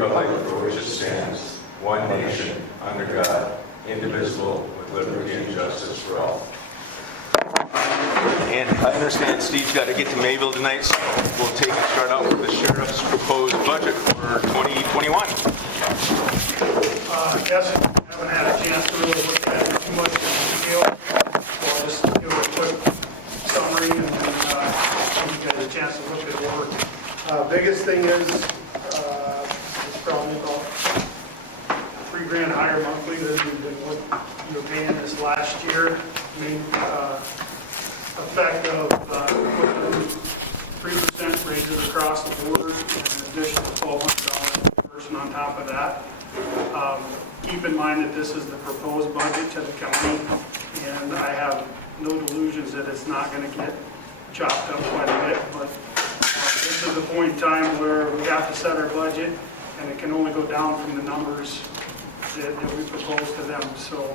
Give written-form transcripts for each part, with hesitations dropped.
republic for which it stands, one nation, under God, indivisible, with liberty and justice for all. And I understand Steve's got to get to Mayville tonight, so we'll start out with the sheriff's proposed budget for 2021. Yes, I haven't had a chance to really look at it too much in detail, so I'll just give a quick summary and then give you guys a chance to look it over. Biggest thing is, it's probably about $3,000 higher monthly than what you were paying this last year. Main effect of putting 3% raises across the board and an additional $1,200 per person on top of that. Keep in mind that this is the proposed budget to the county, and I have no delusions that it's not going to get chopped up quite a bit, but this is the point in time where we have to set our budget, and it can only go down from the numbers that we propose to them. So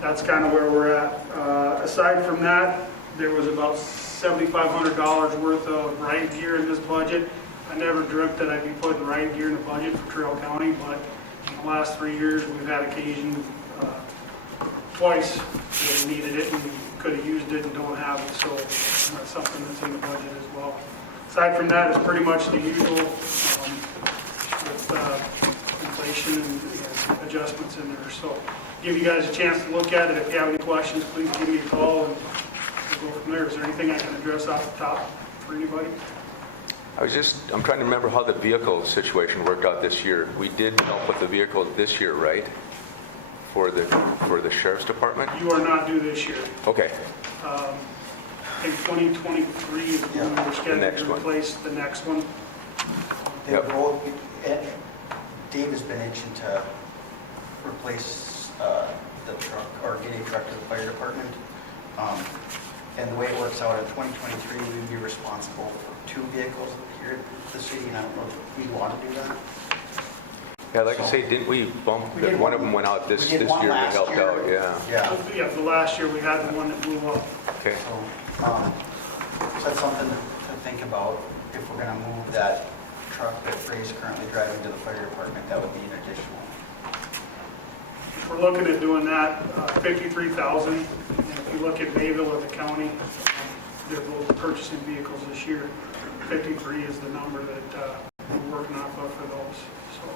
that's kind of where we're at. Aside from that, there was about $7,500 worth of riot gear in this budget. I never dreamt that I'd be putting riot gear in the budget for Trail County, but in the last 3 years, we've had occasion twice that we needed it and could have used it and don't have it, so that's something that's in the budget as well. Aside from that, it's pretty much the usual with inflation and adjustments in there. So give you guys a chance to look at it. If you have any questions, please give me a call and we'll go from there. Is there anything I can address off the top for anybody? I'm trying to remember how the vehicle situation worked out this year. We did help with the vehicle this year, right? For the sheriff's department? You are not due this year. Okay. I think 2023 is when we're scheduled to replace the next one. They both, Dave has been itching to replace the truck or get a truck to the fire department. And the way it works out in 2023, we would be responsible for 2 vehicles here at the city, and I don't know if we want to do that. Yeah, like I say, didn't we bump that one of them went out this year and helped out? Yeah. Yeah, the last year we had the one that blew up. Okay. So that's something to think about. If we're going to move that truck that Ray's currently driving to the fire department, that would be an additional. We're looking at doing that, $53,000. And if you look at Mayville at the county, they're both purchasing vehicles this year. 53 is the number that we're working off of for those. So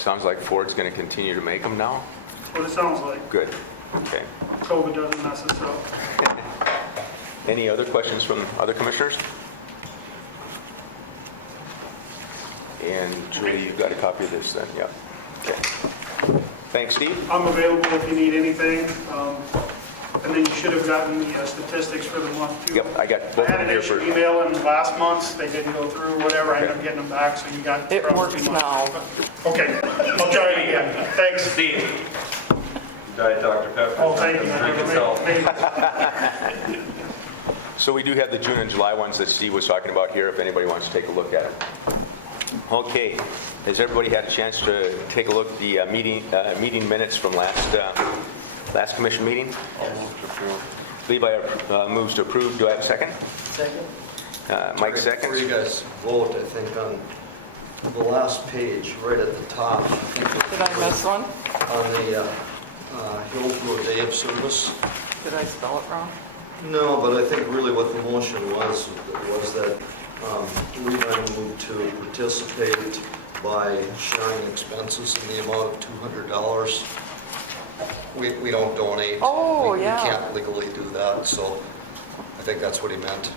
Sounds like Ford's going to continue to make them now? that's what it sounds like. Good. Okay. COVID doesn't mess us up. Any other questions from other commissioners? And Julie, you've got a copy of this then? Yeah. Okay. Thanks, Steve. I'm available if you need anything. And then you should have gotten the statistics for the month too. Yep, I got I both had of an them here issue for... email in last month. They didn't go through, whatever. I ended up getting them back, so you got... It roughly works 2 months. now. Okay, I'll try it again. Thanks. Steve. Diet Dr. Pepper. Oh, thank you. Drink itself. So we do have the June and July ones that Steve was talking about here, if anybody wants to take a look at it. Okay, has everybody had a chance to take a look at the meeting minutes from last commission meeting? Levi moves to approve. Do I have a second? Second. Mike seconds. Before you guys vote, I think on the last page, right at the top, Did I miss one? on the Hillsborough Day of Service. Did I spell it wrong? No, but I think really what the motion was that Levi moved to participate by sharing expenses in the amount of $200. We don't donate. Oh, We yeah. can't legally do that, so I think that's what he meant.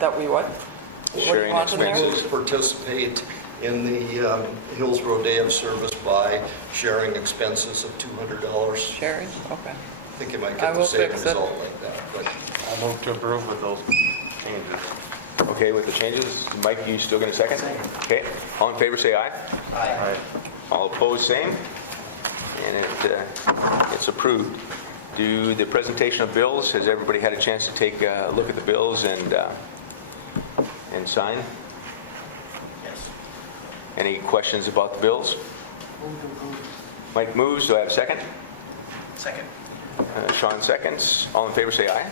That we what? What do you Sharing want in there? expenses. Participate in the Hillsborough Day of Service by sharing expenses of $200. Sharing? Okay. I think you might I get the will same fix it. result like that, but I move to approve with those changes. Okay, with the changes, Mike, you still going to second? Okay, all in favor say aye. Aye. All opposed, same. And it's approved. Do the presentation of bills, has everybody had a chance to take a look at the bills and sign? Yes. Any questions about the bills? Mike moves, do I have a second? Second. Sean seconds. All in favor say aye.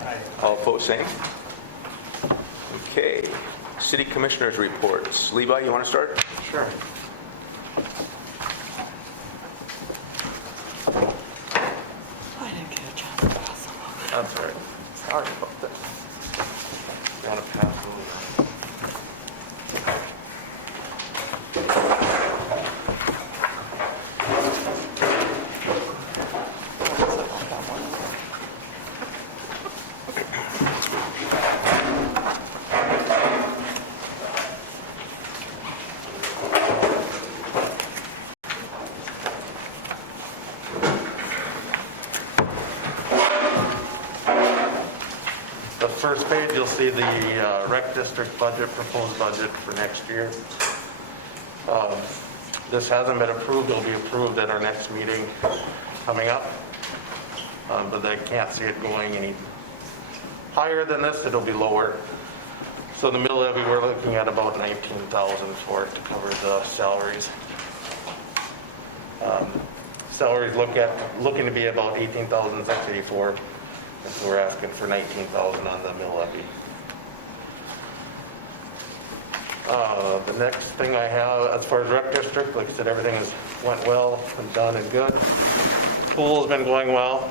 Aye. All opposed, same. Okay, city commissioners reports. Levi, you want to start? Sure. see the rec district budget, proposed budget for next year. This hasn't been approved, it'll be approved at our next meeting coming up. But I can't see it going any higher than this, it'll be lower. So the mill levy, we're looking at about 19,000 for it to cover the salaries. Salaries looking to be about 18,684, and so we're asking for 19,000 on the mill levy. The next thing I have, as far as rec district, like I said, everything has went well and done and good. Pool's been going well.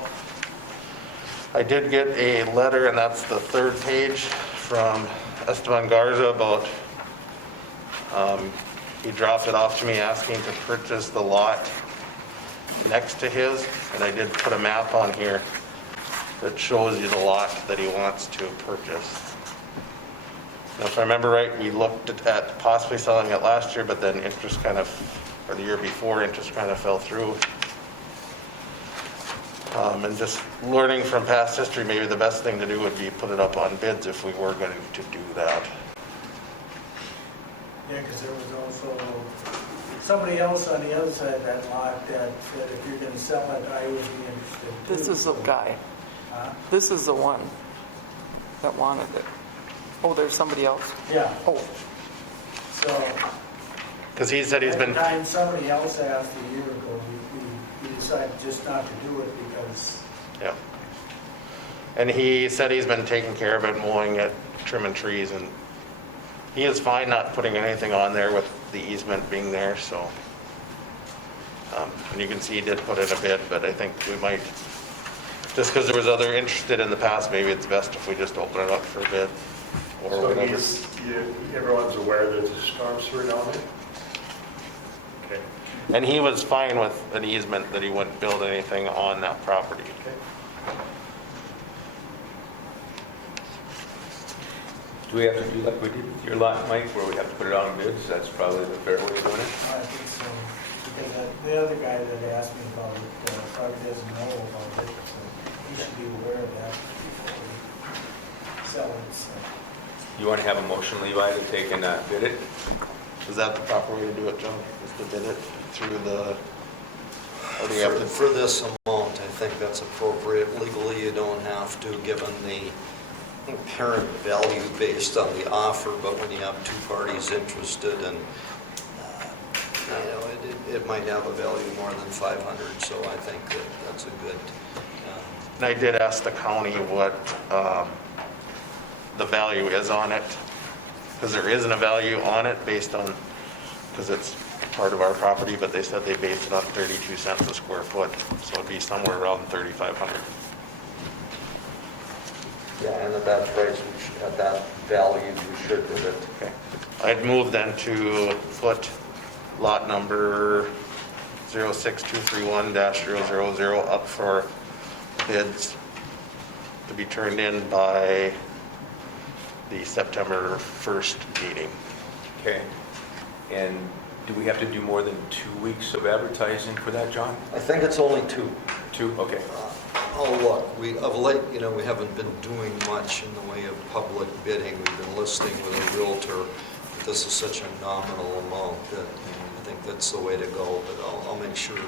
I did get a letter, and that's the third page, from Esteban Garza about, he dropped it off to me asking to purchase the lot next to his, and I did put a map on here that shows you the lot that he wants to purchase. Now, if I remember right, we looked at possibly selling it last year, but then interest kind of, or the year before, interest kind of fell through. And just learning from past history, maybe the best thing to do would be put it up on bids if we were going to do that. Yeah, because there was also somebody else on the other side of that lot that said if you're going to sell it, I would be interested too. This is the guy. Huh? This is the one that wanted it. Oh, there's somebody else? Yeah, Oh, so. Because he said he's been, At the time, somebody else asked a year ago, we decided just not to do it because, yeah. And he said he's been taking care of it, mowing it, trimming trees, and he is fine not putting anything on there with the easement being there, so. And you can see he did put in a bid, but I think we might, just because there was other interested in the past, maybe it's best if we just open it up for a bid or So whatever. everyone's aware there's a storm sewer down there? Okay. And he was fine with an easement that he wouldn't build anything on that property. Do we have to do like we did with your lot, Mike, where we have to put it on bids? That's probably the fair way of doing it. I think so. Because the other guy that asked me about it probably doesn't know about it, so he should be aware of that before we sell it, so. You want to have a motion, Levi, to take and bid it? Is that the proper way to do it, John? Is to bid it through the, or do you have to? For this amount, I think that's appropriate. Legally, you don't have to, given the apparent value based on the offer, but when you have two parties interested and, it might have a value more than 500, so I think that that's a good, And I did ask the county what the value is on it, because there isn't a value on it based on, because it's part of our property, but they said they based it on 32 cents a square foot, so it'd be somewhere around 3,500. yeah, and at that price, at that value, we should bid it. Okay. I'd move then to put lot number 06231-000 up for bids to be turned in by the September 1st meeting. Okay. And do we have to do more than 2 weeks of advertising for that, John? I think it's only two. 2? Okay. Oh, look, of late, we haven't been doing much in the way of public bidding. We've been listing with a realtor. But this is such a nominal amount that I think that's the way to go. But I'll make sure and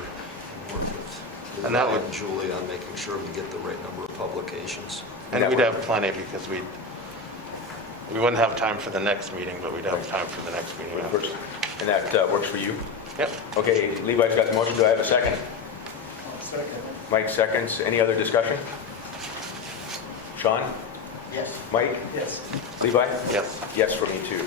work with And that Levi would- and Julie on making sure we get the right number of publications. And we'd have plenty because we wouldn't have time for the next meeting, but we'd have time for the next meeting. And that works for you? Yep. Okay, Levi's got the motion. Do I have a second? I'll second it. Mike seconds. Any other discussion? Sean? Yes. Mike? Yes. Levi? Yes. Yes for me too.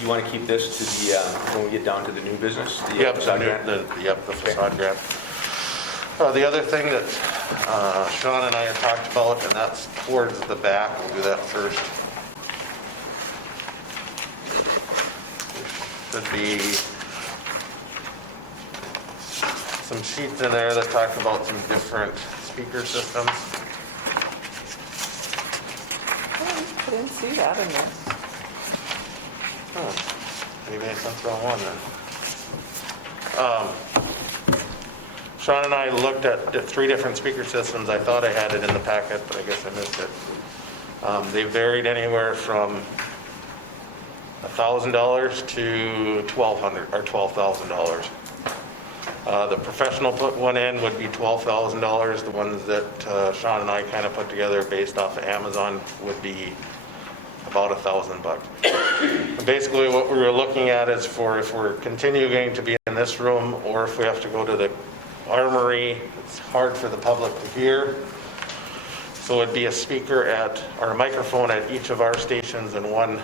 You want to keep this to the, when we get down to the new business? The Yep, facade grant? the facade grant. The other thing that Sean and I have talked about, and that's towards the back, we'll do that first. Should be some sheets in there that talk about some different speaker systems. I didn't see that in there. Oh, maybe I sent the wrong one then. Sean and I looked at 3 different speaker systems. I thought I had it in the packet, but I guess I missed it. They varied anywhere from $1,000 to $1,200 or $12,000. The professional put one in would be $12,000. The ones that Sean and I kind of put together based off of Amazon would be about $1,000. Basically, what we were looking at is for if we're continuing to be in this room, or if we have to go to the armory, it's hard for the public to hear. So it'd be a speaker or a microphone at each of our stations and one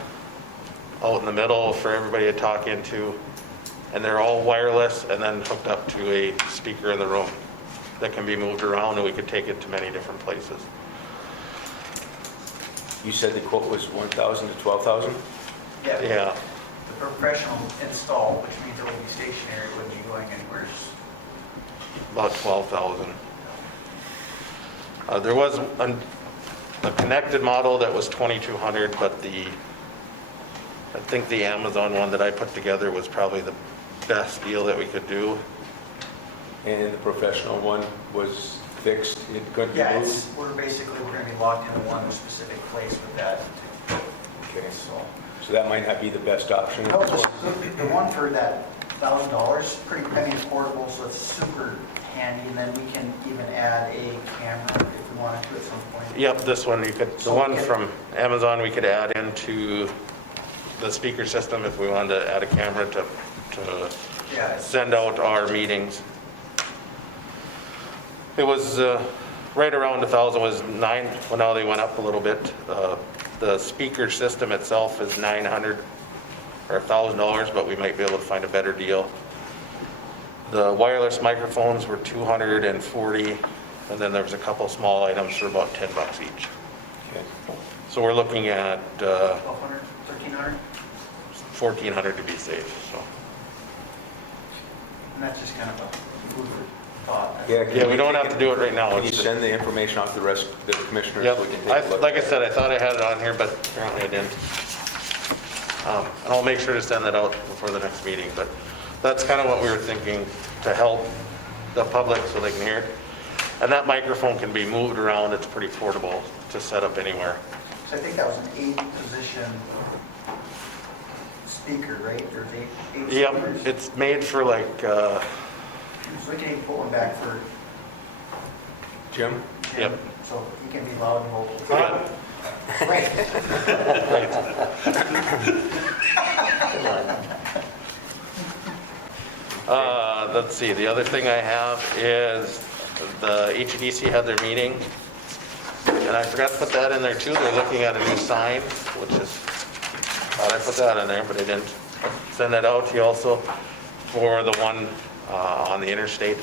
out in the middle for everybody to talk into. And they're all wireless and then hooked up to a speaker in the room that can be moved around, and we could take it to many different places. You said the quote was 1,000 to 12,000? Yeah. The professional install, which means it will be stationary, wouldn't be going anywhere. About 12,000. There was a connected model that was 2,200, but I think the Amazon one that I put together was probably the best deal that we could do. And the professional one was fixed, it couldn't be Yeah, moved? we're going to be locked into one specific place with that. Okay, So, so that might not be the best option. no, the one for that $1,000, pretty, it's portable, so it's super handy, and then we can even add a camera if we wanted to at some point. Yep, this one you could, the one from Amazon we could add into the speaker system if we wanted to add a camera to Yeah, it's- send out our meetings. It was right around 1,000, was 9, well now they went up a little bit. The speaker system itself is $900 or $1,000, but we might be able to find a better deal. The wireless microphones were $240, and then there was a couple small items for about $10 each. Okay. So we're looking at 1,200, 1,300, $1,400 to be safe, so. and that's just kind of a food for thought. Yeah, we don't have to do it right now. Can you It's just- send the information out to the rest of the commissioners Yep, so we can take a look? like I said, I thought I had it on here, but apparently I didn't. And I'll make sure to send that out before the next meeting, but that's kind of what we were thinking to help the public so they can hear it. And that microphone can be moved around, it's pretty portable to set up anywhere. So I think that was an 8-position speaker, right? There's eight Yep, speakers. it's made for like, So we can even put one back for Jim? Jim, Yep. so he can be loud and vocal. Yeah. Right. Let's see, the other thing I have is the HEDC had their meeting, and I forgot to put that in there too. They're looking at a new sign, which is, thought I put that in there, but I didn't send that out to you also for the one on the interstate.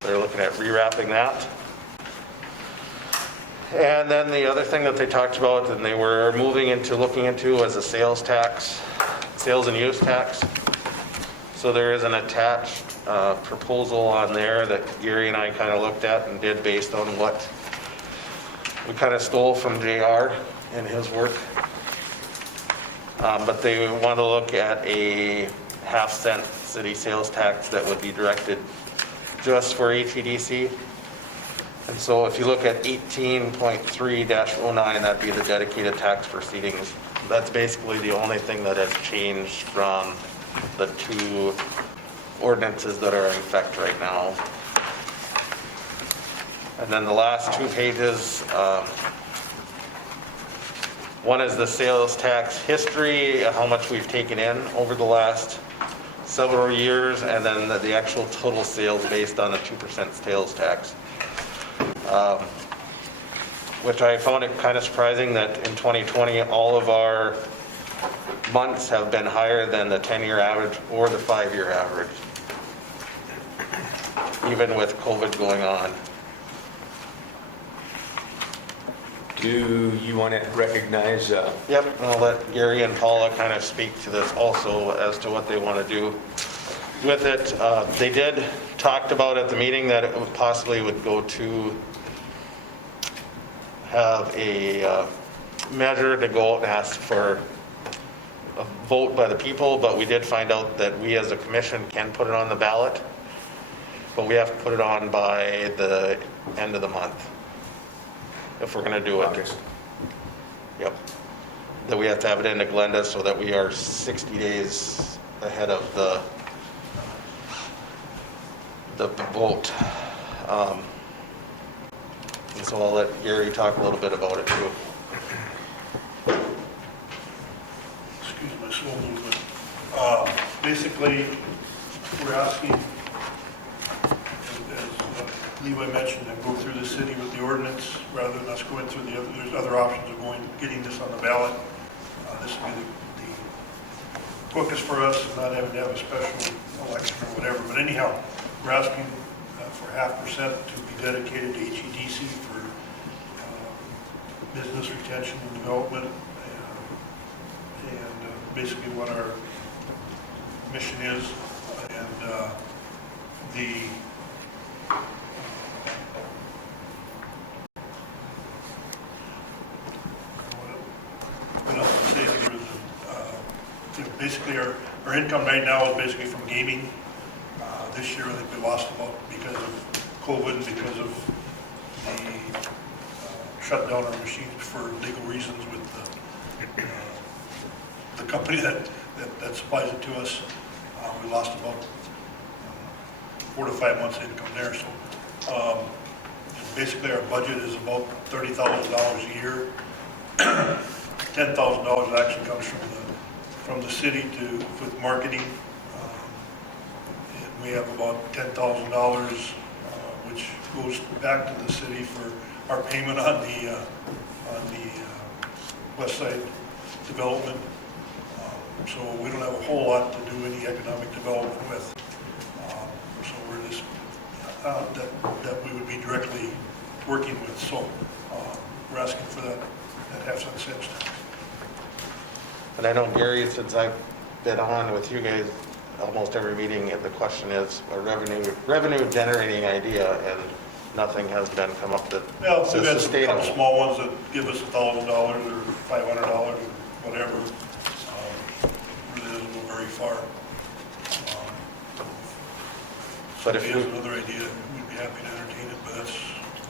They're looking at rewrapping that. And then the other thing that they talked about and they were moving into, looking into was a sales tax, sales and use tax. So there is an attached proposal on there that Gary and I kind of looked at and did based on what we kind of stole from JR in his work. But they want to look at a half-cent city sales tax that would be directed just for HEDC. And so if you look at 18.3-09, that'd be the dedicated tax proceedings. That's basically the only thing that has changed from the 2 ordinances that are in effect right now. And then the last 2 pages, one is the sales tax history, how much we've taken in over the last several years, and then the actual total sales based on the 2% sales tax. Which I found it kind of surprising that in 2020, all of our months have been higher than the 10-year average or the 5-year average, even with COVID going on. Do you want to recognize, Yep, and I'll let Gary and Paula kind of speak to this also as to what they want to do with it. They did talked about at the meeting that it would possibly would go to have a measure to go out and ask for a vote by the people, but we did find out that we as a commission can put it on the ballot. but we have to put it on by the end of the month if we're gonna do it. August. Yep. That we have to have it into Glenda so that we are 60 days ahead of the vote. And so I'll let Gary talk a little bit about it too. Excuse my slow movement. Basically, we're asking, as Levi mentioned, to go through the city with the ordinance rather than us going through the other, there's other options of getting this on the ballot. This would be the quickest for us and not having to have a special election or whatever. But anyhow, we're asking for 0.5% to be dedicated to HEDC for business retention and development, and basically what our mission is, and what else to say here is, basically our income right now is basically from gaming. This year I think we lost about, because of COVID and because of the shut down our machines for legal reasons with the company that supplies it to us. We lost about 4 to 5 months income there. So basically our budget is about $30,000 a year. $10,000 actually comes from the city with marketing. And we have about $10,000 which goes back to the city for our payment on the west side development. So we don't have a whole lot to do any economic development with. So we're just, that we would be directly working with. So we're asking for that 0.5 cent sales tax. And I know, Gary, since I've been on with you guys almost every meeting, the question is a revenue generating idea, and nothing has been come up that Well, is we've had some sustainable. couple small ones that give us $1,000 or $500 or whatever. Really doesn't go very far. But if If he we- has another idea, we'd be happy to entertain it, but that's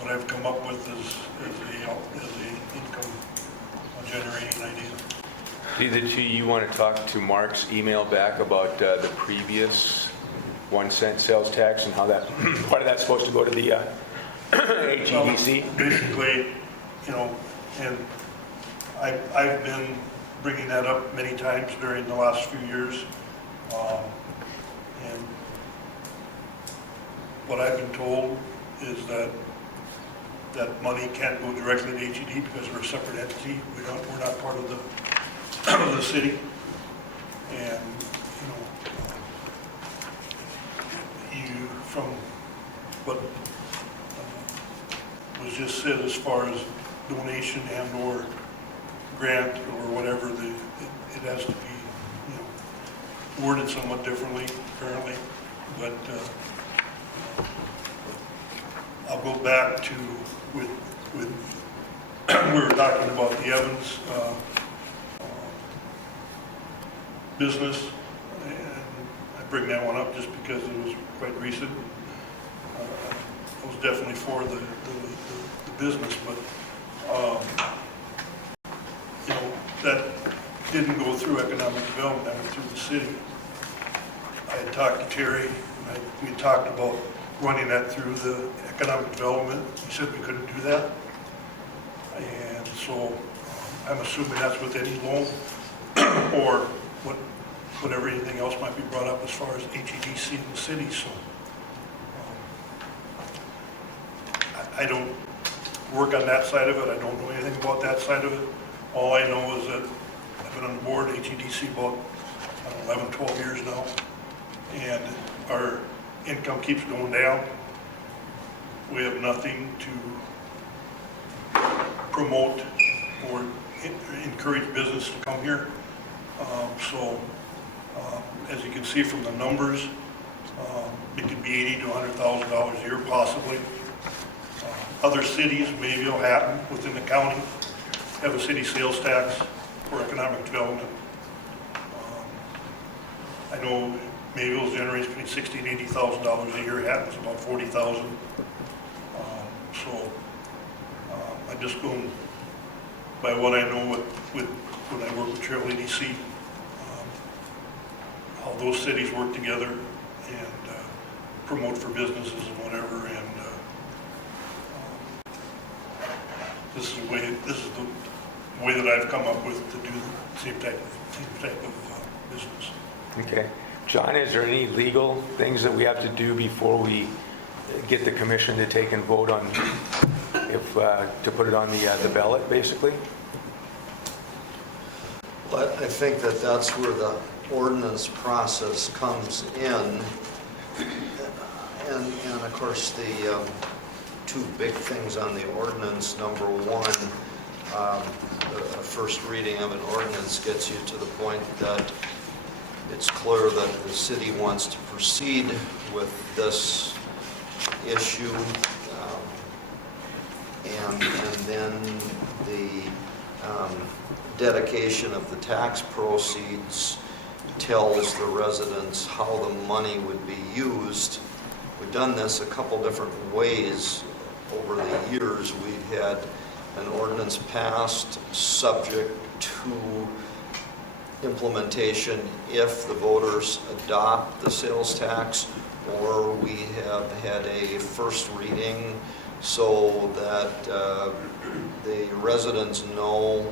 what I've come up with as a income generating idea. Do either two you want to talk to Mark's email back about the previous 1 cent sales tax and how that, part of that's supposed to go to the HEDC? Basically, and I've been bringing that up many times during the last few years. And what I've been told is that money can't go directly to HED because we're a separate entity. We're not part of the city. And, from what was just said as far as donation and or grant or whatever, it has to be, worded somewhat differently apparently. But I'll go back to with we were talking about the Evans business, and I bring that one up just because it was quite recent. I was definitely for the business, but that didn't go through economic development, that went through the city. I had talked to Terry, and we talked about running that through the economic development. He said we couldn't do that. And so I'm assuming that's with any loan or whatever anything else might be brought up as far as HEDC in the city. So I don't work on that side of it. I don't know anything about that side of it. All I know is that I've been on the board HEDC about 11, 12 years now, and our income keeps going down. We have nothing to promote or encourage business to come here. As you can see from the numbers, it could be $80,000 to $100,000 a year possibly. Other cities, Mayville, Hatton, within the county, have a city sales tax for economic development. I know Mayville generates between $60,000 and $80,000 a year, happens about 40,000. So I'm just going by what I know with when I work with Trail EDC, how those cities work together and promote for businesses and whatever. And this is the way that I've come up with to do the same type of business. Okay. John, is there any legal things that we have to do before we get the commission to take and vote on if to put it on the ballot, basically? But I think that that's where the ordinance process comes in. And of course, the two big things on the ordinance, number one, a first reading of an ordinance gets you to the point that it's clear that the city wants to proceed with this issue. And then the dedication of the tax proceeds tells the residents how the money would be used. We've done this a couple different ways over the years. We've had an ordinance passed subject to implementation if the voters adopt the sales tax, or we have had a first reading so that the residents know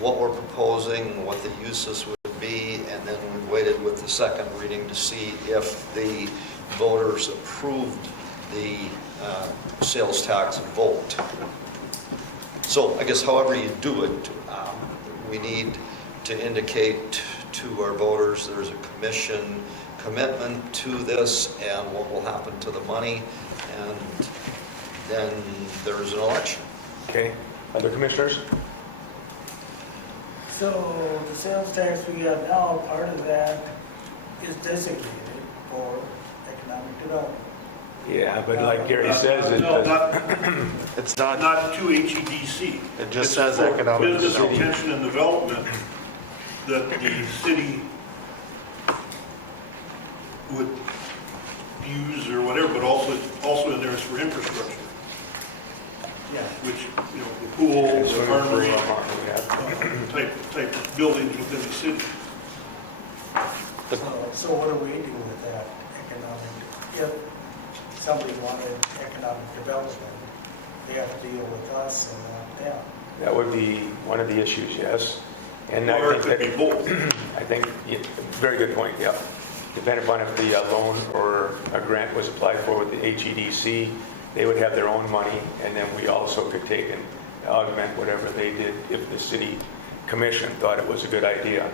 what we're proposing, what the uses would be, and then we waited with the second reading to see if the voters approved the sales tax vote. So I guess however you do it, we need to indicate to our voters there's a commission commitment to this and what will happen to the money, and then there's an election. Okay. Other commissioners? So the sales tax we have now, part of that is designated for economic development. Yeah, but like Gary says, it No, does. It's not, not to HEDC. it just It's says for economic Business development. retention and development that the city would use or whatever, but also in there is for infrastructure, Yeah. which, you know, the pool, the armory, Yeah. type of buildings within the city. So what do we do with that economic, if somebody wanted economic development, they have to deal with us and not them. That would be one of the issues, yes. And Or I it think could be that, both. I think, yeah, very good point, yeah. Depending upon if the loan or a grant was applied for with the HEDC, they would have their own money, and then we also could take and augment whatever they did if the city commission thought it was a good idea.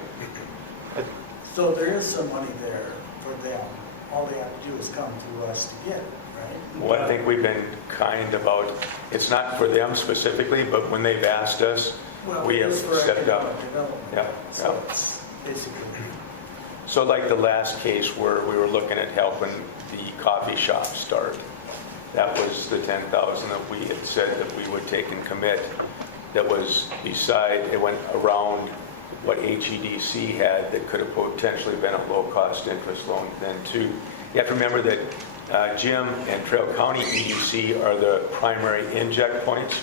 So there is some money there for them. All they have to do is come to us to get it, right? Well, I think we've been kind about, it's not for them specifically, but when they've asked us, Well, we it have is for stepped up. economic development. Yeah, So yeah. it's basically, So like the last case where we were looking at helping the coffee shop start, that was the 10,000 that we had said that we would take and commit. That was beside, it went around what HEDC had that could have potentially been a low-cost interest loan then too. You have to remember that Jim and Trail County EDC are the primary inject points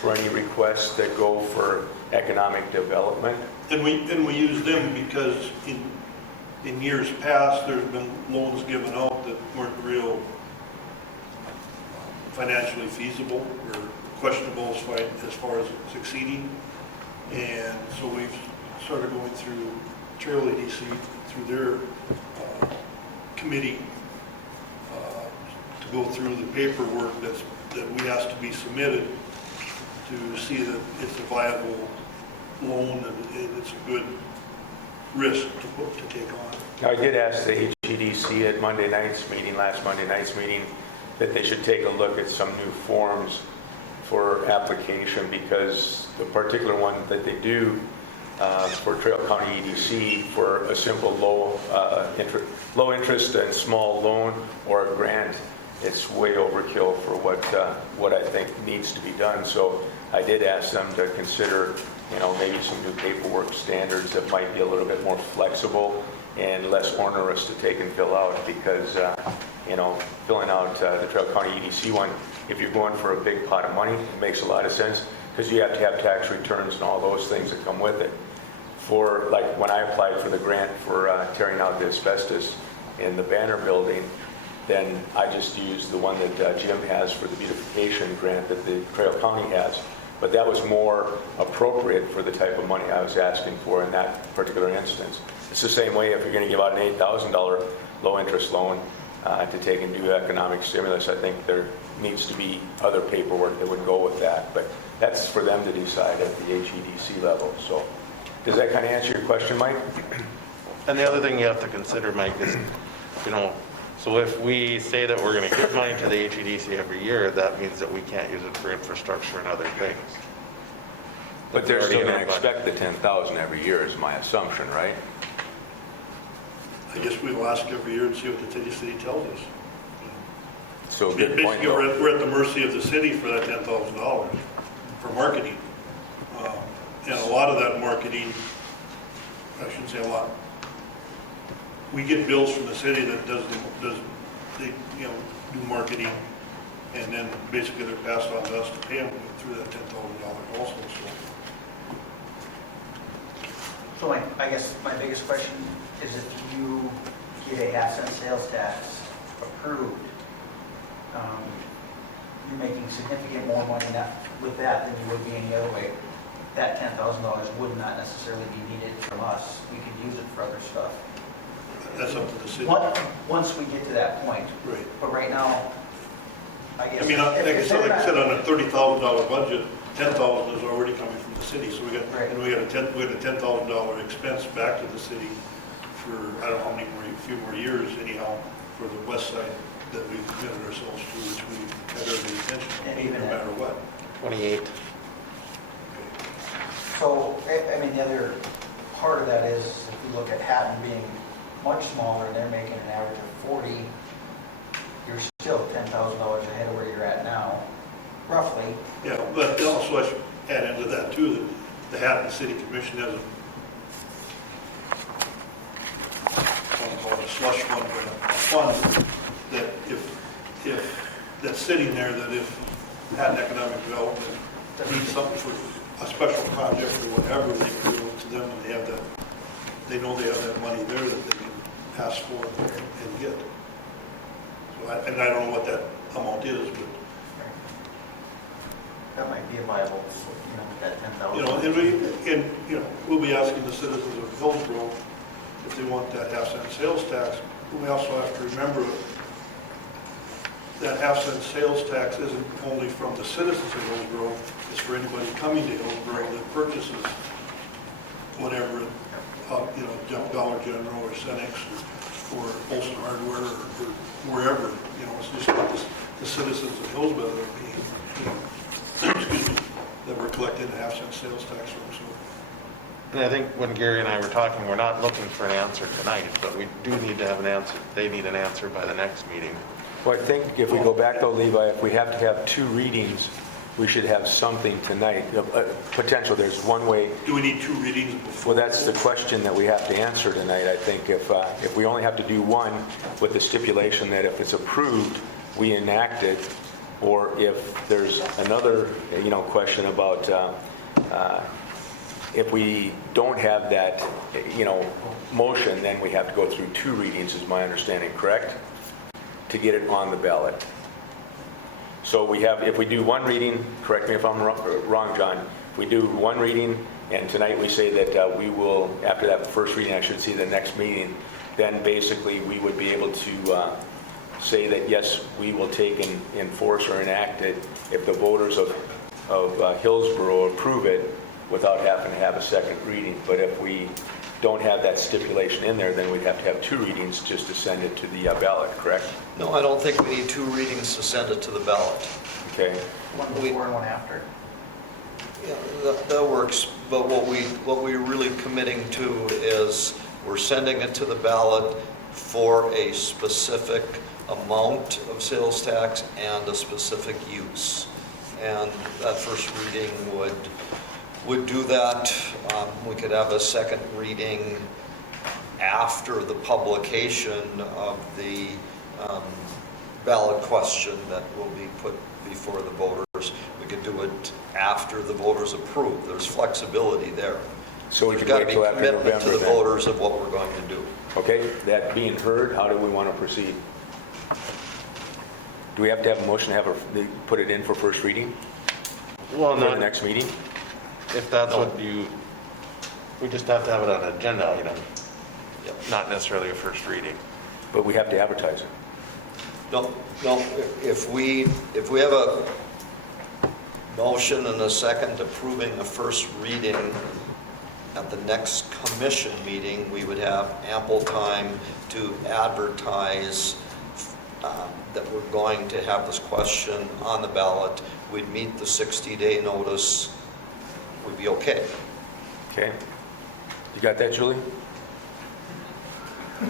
for any requests that go for economic development. And we use them because in years past, there's been loans given out that weren't real financially feasible or questionable as far as succeeding. And so we've started going through Trail EDC, through their committee, to go through the paperwork that we asked to be submitted to see that it's a viable loan and it's a good risk to take on. Now, I did ask the HEDC at last Monday night's meeting, that they should take a look at some new forms for application, because the particular one that they do for Trail County EDC for a simple low interest and small loan or a grant, it's way overkill for what I think needs to be done. So I did ask them to consider, maybe some new paperwork standards that might be a little bit more flexible and less onerous to take and fill out because, filling out the Trail County EDC one, if you're going for a big pot of money, it makes a lot of sense because you have to have tax returns and all those things that come with it. For, like, when I applied for the grant for tearing out the asbestos in the Banner building, then I just used the one that Jim has for the beautification grant that the Trail County has. But that was more appropriate for the type of money I was asking for in that particular instance. It's the same way if you're going to give out an $8,000 low-interest loan to take and do economic stimulus, I think there needs to be other paperwork that would go with that. But that's for them to decide at the HEDC level. So does that kind of answer your question, Mike? And the other thing you have to consider, Mike, is, so if we say that we're going to give money to the HEDC every year, that means that we can't use it for infrastructure and other things. But they're Already still in going our to budget. expect the 10,000 every year is my assumption, right? I guess we'll ask every year and see what the city tells us. So good point. Basically, we're at the mercy of the city for that $10,000 for marketing. And a lot of that marketing, I shouldn't say a lot, we get bills from the city that do marketing, and then basically they're passed on to us to pay them through that $10,000 also, So I guess my biggest question is if you get a half-cent sales tax approved, you're making significant more money with that than you would be any other way. That $10,000 would not necessarily be needed from us. We could use it for other stuff. that's up to the city. Once we get to that point. Right. But right now, I guess. I mean, like I said, on a $30,000 budget, 10,000 is already coming from the city, so we got, Right. and we had a $10,000 expense back to the city for, I don't know how many more, a few more years anyhow, for the west side that we committed ourselves to, which we had every intention And of, even no at- matter what. 28. So, I mean, the other part of that is, if we look at Hatton being much smaller and they're making an average of 40, you're still $10,000 ahead of where you're at now, roughly. Yeah, but also I should add into that too, that the Hatton City Commission has I call it a slush fund, but a fund that if that's sitting there, that if Hatton Economic Development needs something for a special project or whatever, they can go to them and they have that, they know they have that money there that they can ask for and get. So I don't know what that amount is, but That might be a viable, that 10,000. and we'll be asking the citizens of Hillsborough if they want that half-cent sales tax. But we also have to remember that half-cent sales tax isn't only from the citizens of Hillsborough, it's for anybody coming to Hillsborough that purchases whatever, Dollar General or Cenex or Olson Hardware or wherever, it's just not the citizens of Hillsborough that are being, excuse me, that we're collecting a half-cent sales tax from, so. And I think when Gary and I were talking, we're not looking for an answer tonight, but we do need to have an answer. They need an answer by the next meeting. Well, I think if we go back though, Levi, if we have to have 2 readings, we should have something tonight. Potential, there's one way. Do we need 2 readings before? Well, that's the question that we have to answer tonight, I think. If we only have to do one with the stipulation that if it's approved, we enact it, or if there's another, question about if we don't have that, motion, then we have to go through 2 readings, is my understanding, correct? To get it on the ballot. So we have, if we do 1 reading, correct me if I'm wrong, John, if we do 1 reading, and tonight we say that we will, after that first reading, I should see the next meeting, then basically we would be able to say that, yes, we will take and enforce or enact it if the voters of Hillsborough approve it without having to have a second reading. But if we don't have that stipulation in there, then we'd have to have 2 readings just to send it to the ballot, correct? No, I don't think we need 2 readings to send it to the ballot. Okay. One before and one after. Yeah, that works, but what we're really committing to is we're sending it to the ballot for a specific amount of sales tax and a specific use. And that first reading would do that. We could have a second reading after the publication of the ballot question that will be put before the voters. We could do it after the voters approve. There's flexibility there. So we There's could got to wait be till after commitment to November the then. voters of what we're going to do. Okay, that being heard, how do we want to proceed? Do we have to have a motion to have put it in for first reading Well, for the not, next meeting? if that's what we just have to have it on an agenda item, Yep. not necessarily a first reading. But we have to advertise it. No, if we have a motion and a second approving the first reading at the next commission meeting, we would have ample time to advertise that we're going to have this question on the ballot. We'd meet the 60-day notice, we'd be okay. Okay? You got that, Julie? I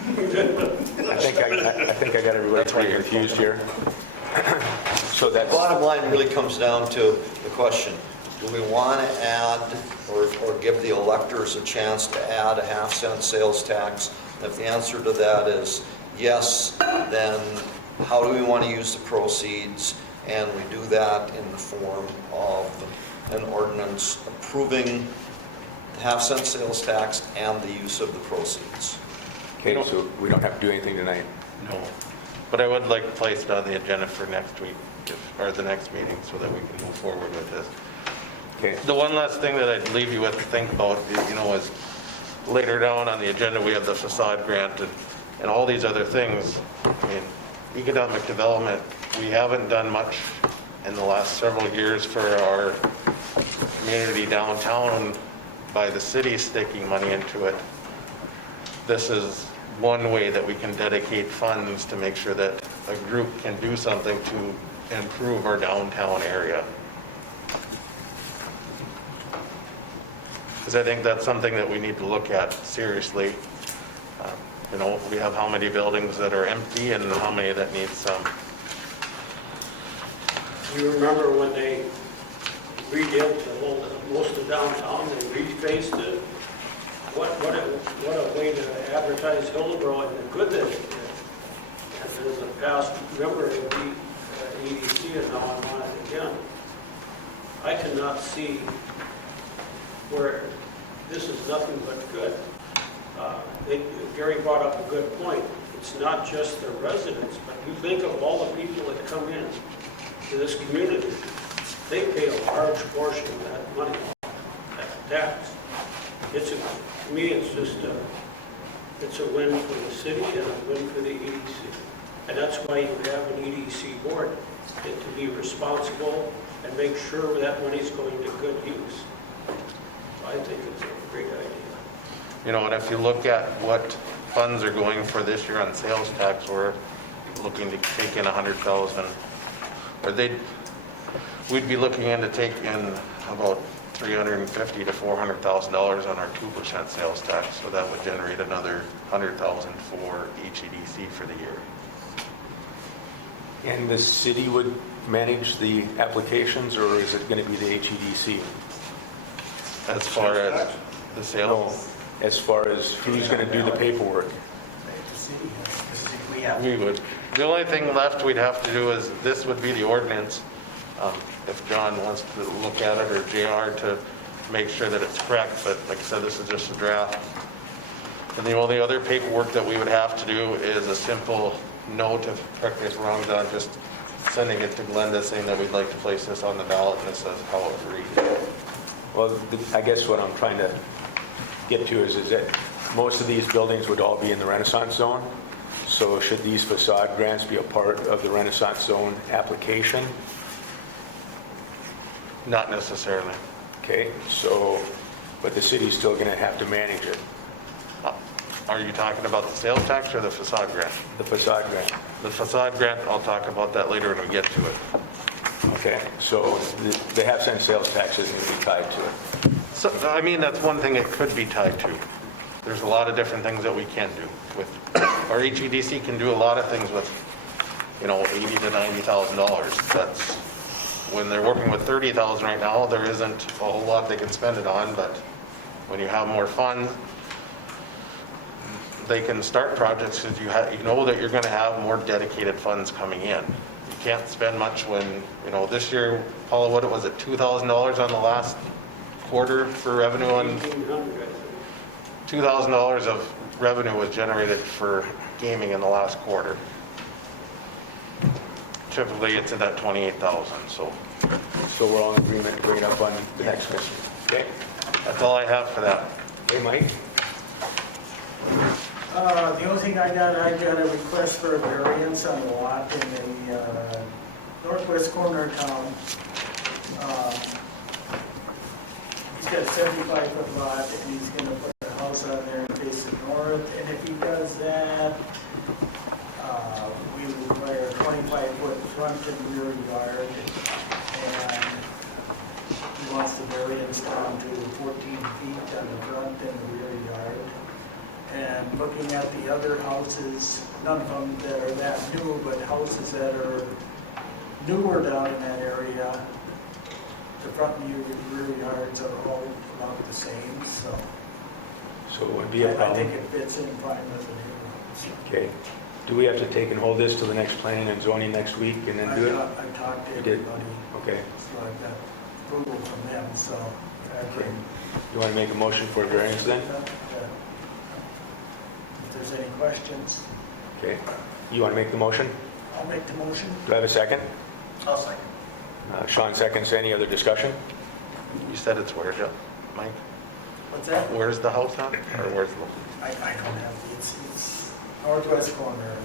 think I got everybody pretty confused here. So that's, Bottom line really comes down to the question, do we want to add or give the electors a chance to add a half-cent sales tax? And if the answer to that is yes, then how do we want to use the proceeds? And we do that in the form of an ordinance approving the half-cent sales tax and the use of the proceeds. okay, so we don't have to do anything tonight. No. But I would like to place it on the agenda for next week, or the next meeting, so that we can move forward with this. Okay, The one last thing that I'd leave you with to think about, is later down on the agenda, we have the facade grant and all these other things. I mean, economic development, we haven't done much in the last several years for our community downtown by the city sticking money into it. This is one way that we can dedicate funds to make sure that a group can do something to improve our downtown area. Because I think that's something that we need to look at seriously. We have how many buildings that are empty and how many that need some. You remember when they redid most of downtown, they refaced it? What a way to advertise Hillsborough and the good that it did. And in the past, remember, it would be EDC, and now I'm on it again. I cannot see where this is nothing but good. Gary brought up a good point. It's not just the residents, but you think of all the people that come in to this community. They pay a large portion of that money, that tax. To me, it's a win for the city and a win for the EDC. And that's why you have an EDC board, to be responsible and make sure that money's going to good use. I think it's a great idea. And if you look at what funds are going for this year on sales tax, we're looking to take in 100,000, we'd be looking into taking in about $350,000 to $400,000 on our 2% sales tax, so that would generate another $100,000 for each EDC for the year. and the city would manage the applications, or is it going to be the HEDC? As far as the sales, As far as who's going to do the paperwork? We have, we would. The only thing left we'd have to do is, this would be the ordinance, if John wants to look at it, or JR, to make sure that it's correct, but like I said, this is just a draft. And the only other paperwork that we would have to do is a simple note, if correct me if I'm wrong, Don, just sending it to Glenda saying that we'd like to place this on the ballot, and this is how it would read. Well, I guess what I'm trying to get to is that most of these buildings would all be in the Renaissance zone. So should these facade grants be a part of the Renaissance zone application? Not necessarily. Okay, so, but the city's still going to have to manage it, Are you talking about the sales tax or the facade grant? the facade grant. The facade grant, I'll talk about that later when we get to it. Okay, so the half-cent sales tax isn't going to be tied to it. So, I mean, that's one thing it could be tied to. There's a lot of different things that we can do with, our HEDC can do a lot of things with, $80,000 to $90,000. That's, when they're working with $30,000 right now, there isn't a whole lot they can spend it on, but when you have more funds, they can start projects because you know that you're going to have more dedicated funds coming in. You can't spend much when, this year, Paula, what was it, $2,000 on the last quarter for revenue on? 1,800, I think. $2,000 of revenue was generated for gaming in the last quarter. Typically, it's in that 28,000, so So we're all in agreement to bring it up on the next one. Okay? that's all I have for that. Hey, Mike? The only thing I got a request for a variance on a lot in the northwest corner of town. He's got a 75-foot lot, and he's gonna put a house on there and face the north, and if he does that, we require a 25-foot front and rear yard, and he wants the variance down to 14 feet on the front and the rear yard. And looking at the other houses, none of them that are that new, but houses that are newer down in that area, the front and rear yards are all about the same, so. So it would be a I problem. think it fits in fine with the neighborhoods. Okay. Do we have to take and hold this till the next planning and zoning next week and then do it? I talked to You did? everybody, Okay. so I got approval from them, so I can. You want to make a motion for a variance then? If there's any questions, Okay. You want to make the motion? I'll make the motion. Do I have a second? I'll second. Sean seconds. Any other discussion? You said it's where, Jeff? Mike? What's that? Where's the house at? Or where's the? I don't have, it's northwest corner,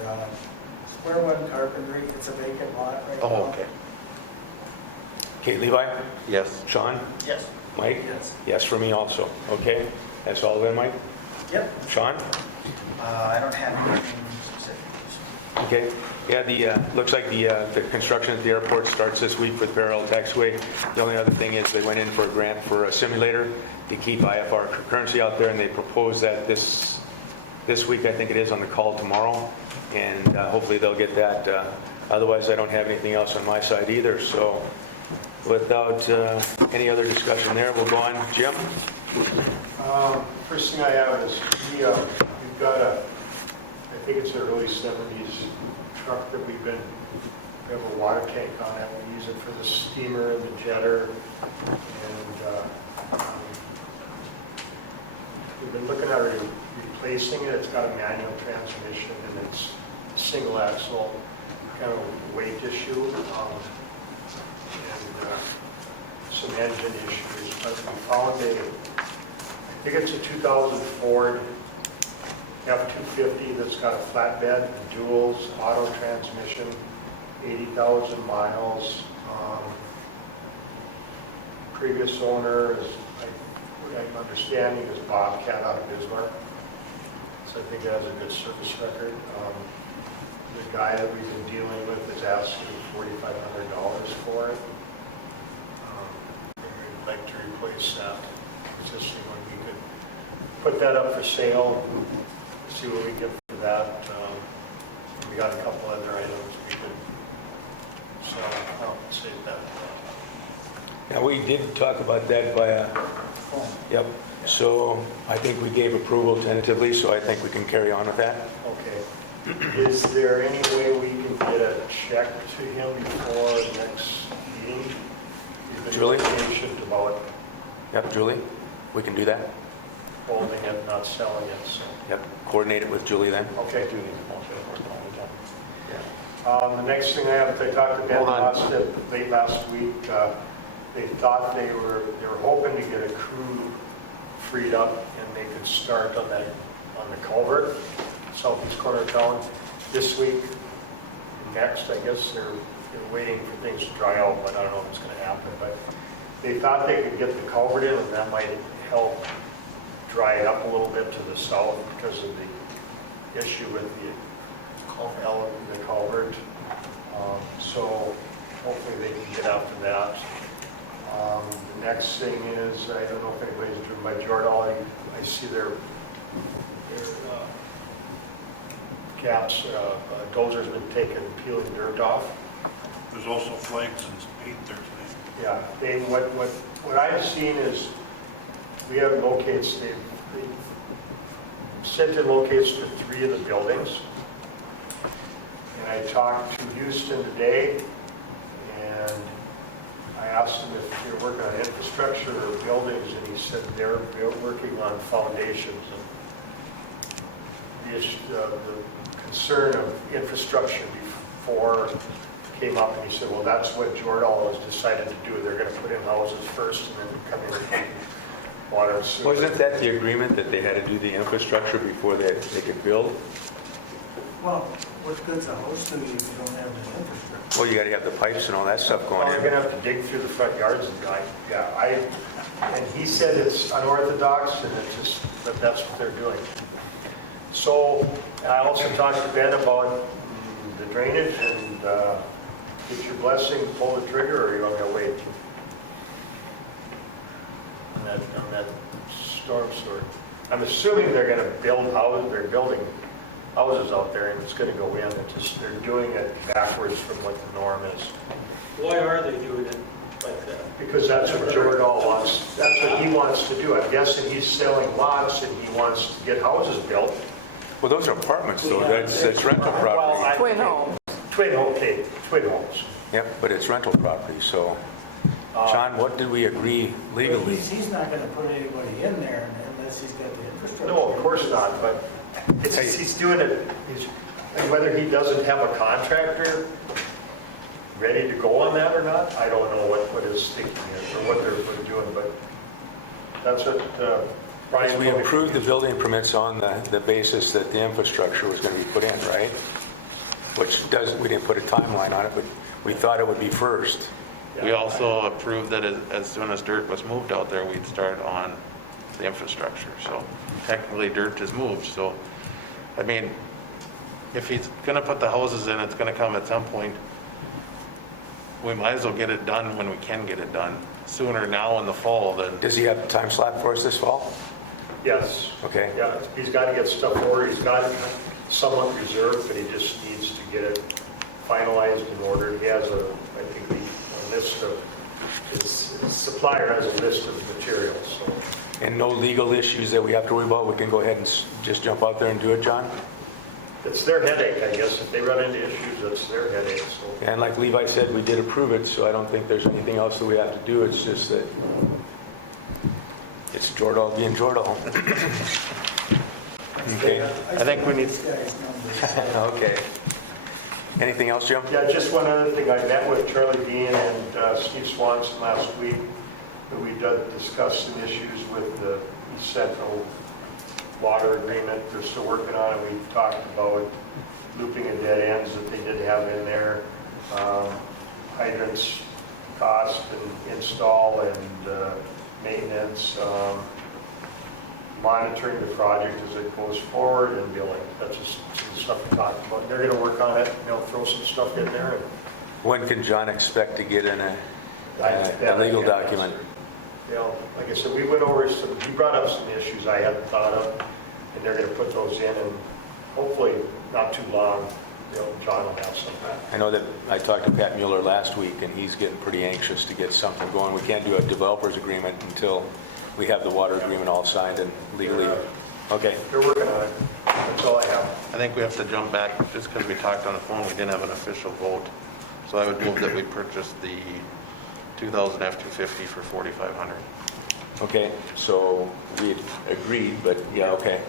square one carpentry, it's a vacant lot right now. Oh, okay. Okay, Levi? Yes. Sean? Yes. Mike? Yes. Yes for me also. Okay. That's all then, Mike? Yep. Sean? I don't have anything specific. Okay. Yeah, looks like the construction at the airport starts this week with Barrel Taxiway. The only other thing is they went in for a grant for a simulator to keep IFR currency out there, and they proposed that this week, I think it is, on the call tomorrow, and hopefully they'll get that. Otherwise, I don't have anything else on my side either, so without any other discussion there, we'll go on. Jim? First thing I have is we've got I think it's an early 70s truck that we have a water tank on it. We use it for the steamer and the jetter. And we've been looking at replacing it. It's got a manual transmission and it's single axle, kind of a weight issue. And some engine issues. But we found I think it's a 2000 Ford F-250 that's got a flatbed, duals, auto transmission, 80,000 miles. Previous owner is, what I'm understanding, is Bobcat out of Bismarck. So I think it has a good service record. The guy that we've been dealing with is asking $4,500 for it. We'd like to replace that existing one. We could put that up for sale, see what we get for that. We got a couple other items we could sell and compensate that. Now, we did talk about that via, yep. So I think we gave approval tentatively, so I think we can carry on with that. Okay. Is there any way we can get a check to him before next meeting? He's been Julie? patient about Yep, Julie? We can do that? holding it, not selling it, so. Yep, coordinate it with Julie then. Okay. The next thing I have, I talked to Ben Hold on. late last week. They thought they were hoping to get a crew freed up and they could start on the culvert, southeast corner of town, this week. Next, I guess they're waiting for things to dry out, but I don't know if it's going to happen. But they thought they could get the culvert in, and that might help dry it up a little bit to the south because of the issue with the culvert. So hopefully they can get after that. The next thing is, I don't know if anybody's driven by Jordan. I see their caps, dozer's been peeling dirt off. There's also flags and paint there today. Yeah, what I've seen is, we have locates, sent in locates to 3 of the buildings. And I talked to Houston today, and I asked him if they're working on infrastructure or buildings, and he said they're working on foundations. And the concern of infrastructure before came up, and he said, well, that's what Jordan has decided to do. They're going to put in houses first and then come in and water and sewer. Wasn't that the agreement that they had to do the infrastructure before they could build? Well, what good's a house do you if you don't have the infrastructure? Well, you got to have the pipes and all that stuff Well, going they're in. going to have to dig through the front yards and and he said it's unorthodox and it's just, that that's what they're doing. So I also talked to Ben about the drainage and get your blessing, pull the trigger, or you're going to wait on that storm sewer. I'm assuming they're going to build houses, they're building houses out there and it's going to go in. They're doing it backwards from what the norm is. Why are they doing it like that? Because that's what Jordan wants, that's what he wants to do. I'm guessing he's selling lots and he wants to get houses built. Well, those are apartments, though. That's rental property. Twin home. Twin homes. Yep, but it's rental property, so. John, what did we agree legally? He's not gonna put anybody in there unless he's got the infrastructure. No, of course not, but he's doing it, and whether he doesn't have a contractor ready to go on that or not, I don't know what his thinking is or what they're doing, but that's what Brian. We approved the building permits on the basis that the infrastructure was going to be put in, right? Which does, we didn't put a timeline on it, but we thought it would be first. We also approved that as soon as dirt was moved out there, we'd start on the infrastructure. So technically dirt is moved. So, I mean, if he's going to put the houses in, it's going to come at some point. We might as well get it done when we can get it done. Sooner now in the fall than... Does he have a time slot for us this fall? Yes. Okay. Yeah, he's got to get stuff ordered. He's got it somewhat reserved, but he just needs to get it finalized and ordered. He has I think a list of, his supplier has a list of materials, so. And no legal issues that we have to worry about? We can go ahead and just jump out there and do it, John? It's their headache, I guess. If they run into issues, it's their headache, so. And like Levi said, we did approve it, so I don't think there's anything else that we have to do. It's just that it's Jordal being Jordal. Okay. I think we need... This guy's numbers. Okay. Anything else, Jim? Yeah, just one other thing. I met with Charlie Dean and Steve Swanson last week. We discussed some issues with the East Central water agreement they're still working on, and we talked about looping of dead ends that they did have in there, hydrants cost and install and maintenance, monitoring the project as it goes forward, and billing. That's just some stuff we talked about. They're going to work on it, and they'll throw some stuff in there. When can John expect to get in a legal document? You know, like I said, we went over some, he brought up some issues I hadn't thought of, and they're going to put those in, and hopefully not too long, you know, John will have some. I know that I talked to Pat Mueller last week, and he's getting pretty anxious to get something going. We can't do a developer's agreement until we have the water agreement all signed and legally. Okay. They're working on it. That's all I have. I think we have to jump back, just because we talked on the phone, we didn't have an official vote. So I would move that we purchase the 2000 F-250 for $4,500. Okay, so we had agreed, but yeah, okay.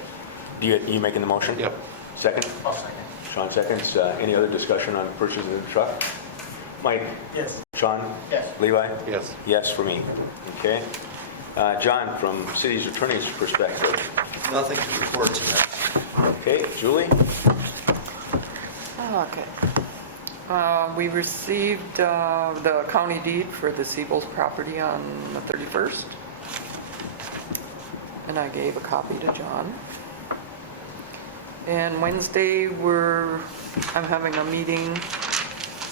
You making the motion? Yep. Second? I'll second. Sean seconds. Any other discussion on purchasing the truck? Mike? Yes. Sean? Yes. Levi? Yes. Yes for me. Okay. John, from city's attorney's perspective. Nothing to report tonight. Okay, Julie? Okay. We received the county deed for the Siebel's property on the 31st. And I gave a copy to John. And Wednesday, I'm having a meeting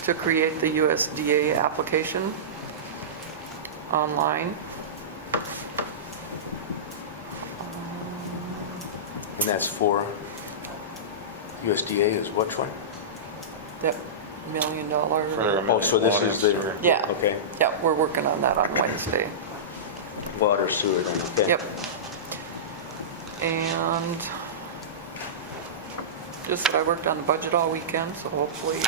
to create the USDA application online. And that's for USDA is which one? That $1 million. Oh, so this is the... Yeah. Okay. Yeah, we're working on that on Wednesday. Water, sewer, then, okay. Yep. And Just that I worked on the budget all weekend, so hopefully,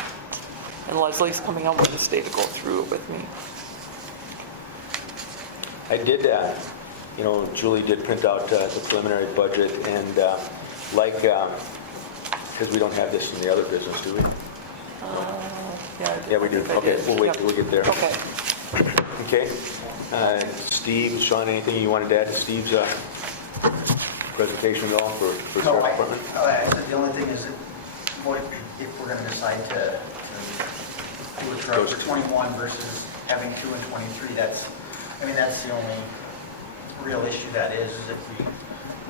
and Leslie's coming on Wednesday to go through it with me. I did, Julie did print out the preliminary budget, and because we don't have this in the other business, do we? Yeah, we do. I Okay, did. we'll wait Yep. till we get there. Okay. Okay. Steve, Sean, anything you wanted to add to Steve's presentation at all for No, Sheriff's Department? I said the only thing is that what, if we're gonna decide to do a truck for 21 versus having 2 and 23, that's the only real issue that is if we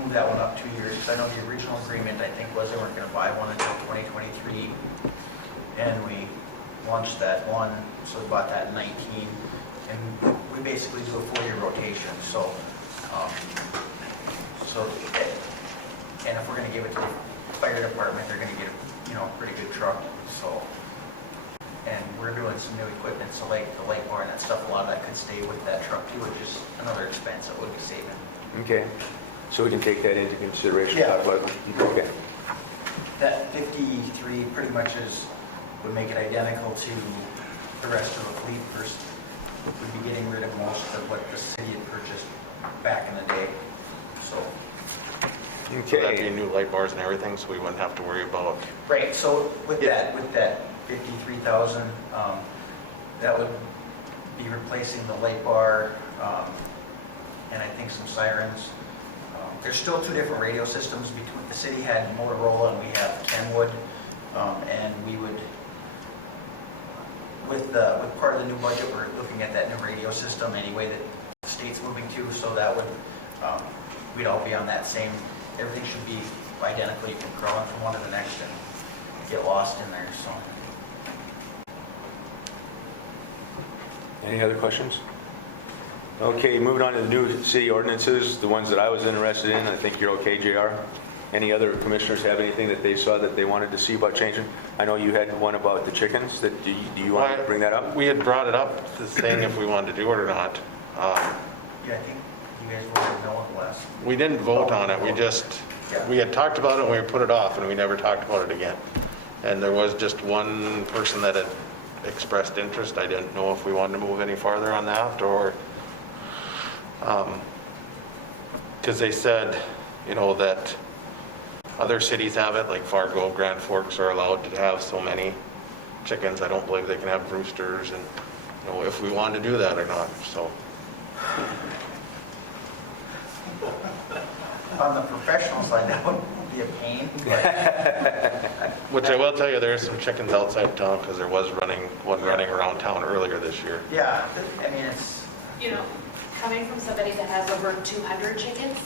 move that one up 2 years. Because I know the original agreement, I think, was they weren't gonna buy one until 2023, and we launched that one, so we bought that in 19, and we basically do a 4-year rotation, so, and if we're gonna give it to the fire department, they're gonna get, a pretty good truck, so. And we're doing some new equipment, so like the light bar and that stuff, a lot of that could stay with that truck too, which is another expense that we'll be saving. Okay, so we can take that into consideration. Yeah. Okay. That 53 pretty much would make it identical to the rest of the fleet. First, we'd be getting rid of most of what the city had purchased back in the day, so. So that'd be Okay. new light bars and everything, so we wouldn't have to worry about. Right, so with Yeah. that 53,000, that would be replacing the light bar, and I think some sirens. There's still 2 different radio systems between, the city had Motorola and we have Kenwood, and we would, with part of the new budget, we're looking at that new radio system anyway that the state's moving to, so that would, we'd all be on that same, everything should be identical. You can crawl in from one to the next and get lost in there, so. Any other questions? Okay, moving on to the new city ordinances, the ones that I was interested in. I think you're okay, JR. Any other commissioners have anything that they saw that they wanted to see about changing? I know you had one about the chickens. Do you want to bring that up? We had brought it up, saying if we wanted to do it or not. Yeah, I think you guys voted no at the last. We didn't vote on it, we had talked about it and we put it off and we never talked about it again. And there was just one person that had expressed interest. I didn't know if we wanted to move any farther on that or, because they said, that other cities have it, like Fargo, Grand Forks are allowed to have so many chickens. I don't believe they can have roosters and, if we wanted to do that or not, so. On the professional side, that would be a pain, but Which I will tell you, there's some chickens outside town because there was one running around town earlier this year. yeah, it's, Coming from somebody that has over 200 chickens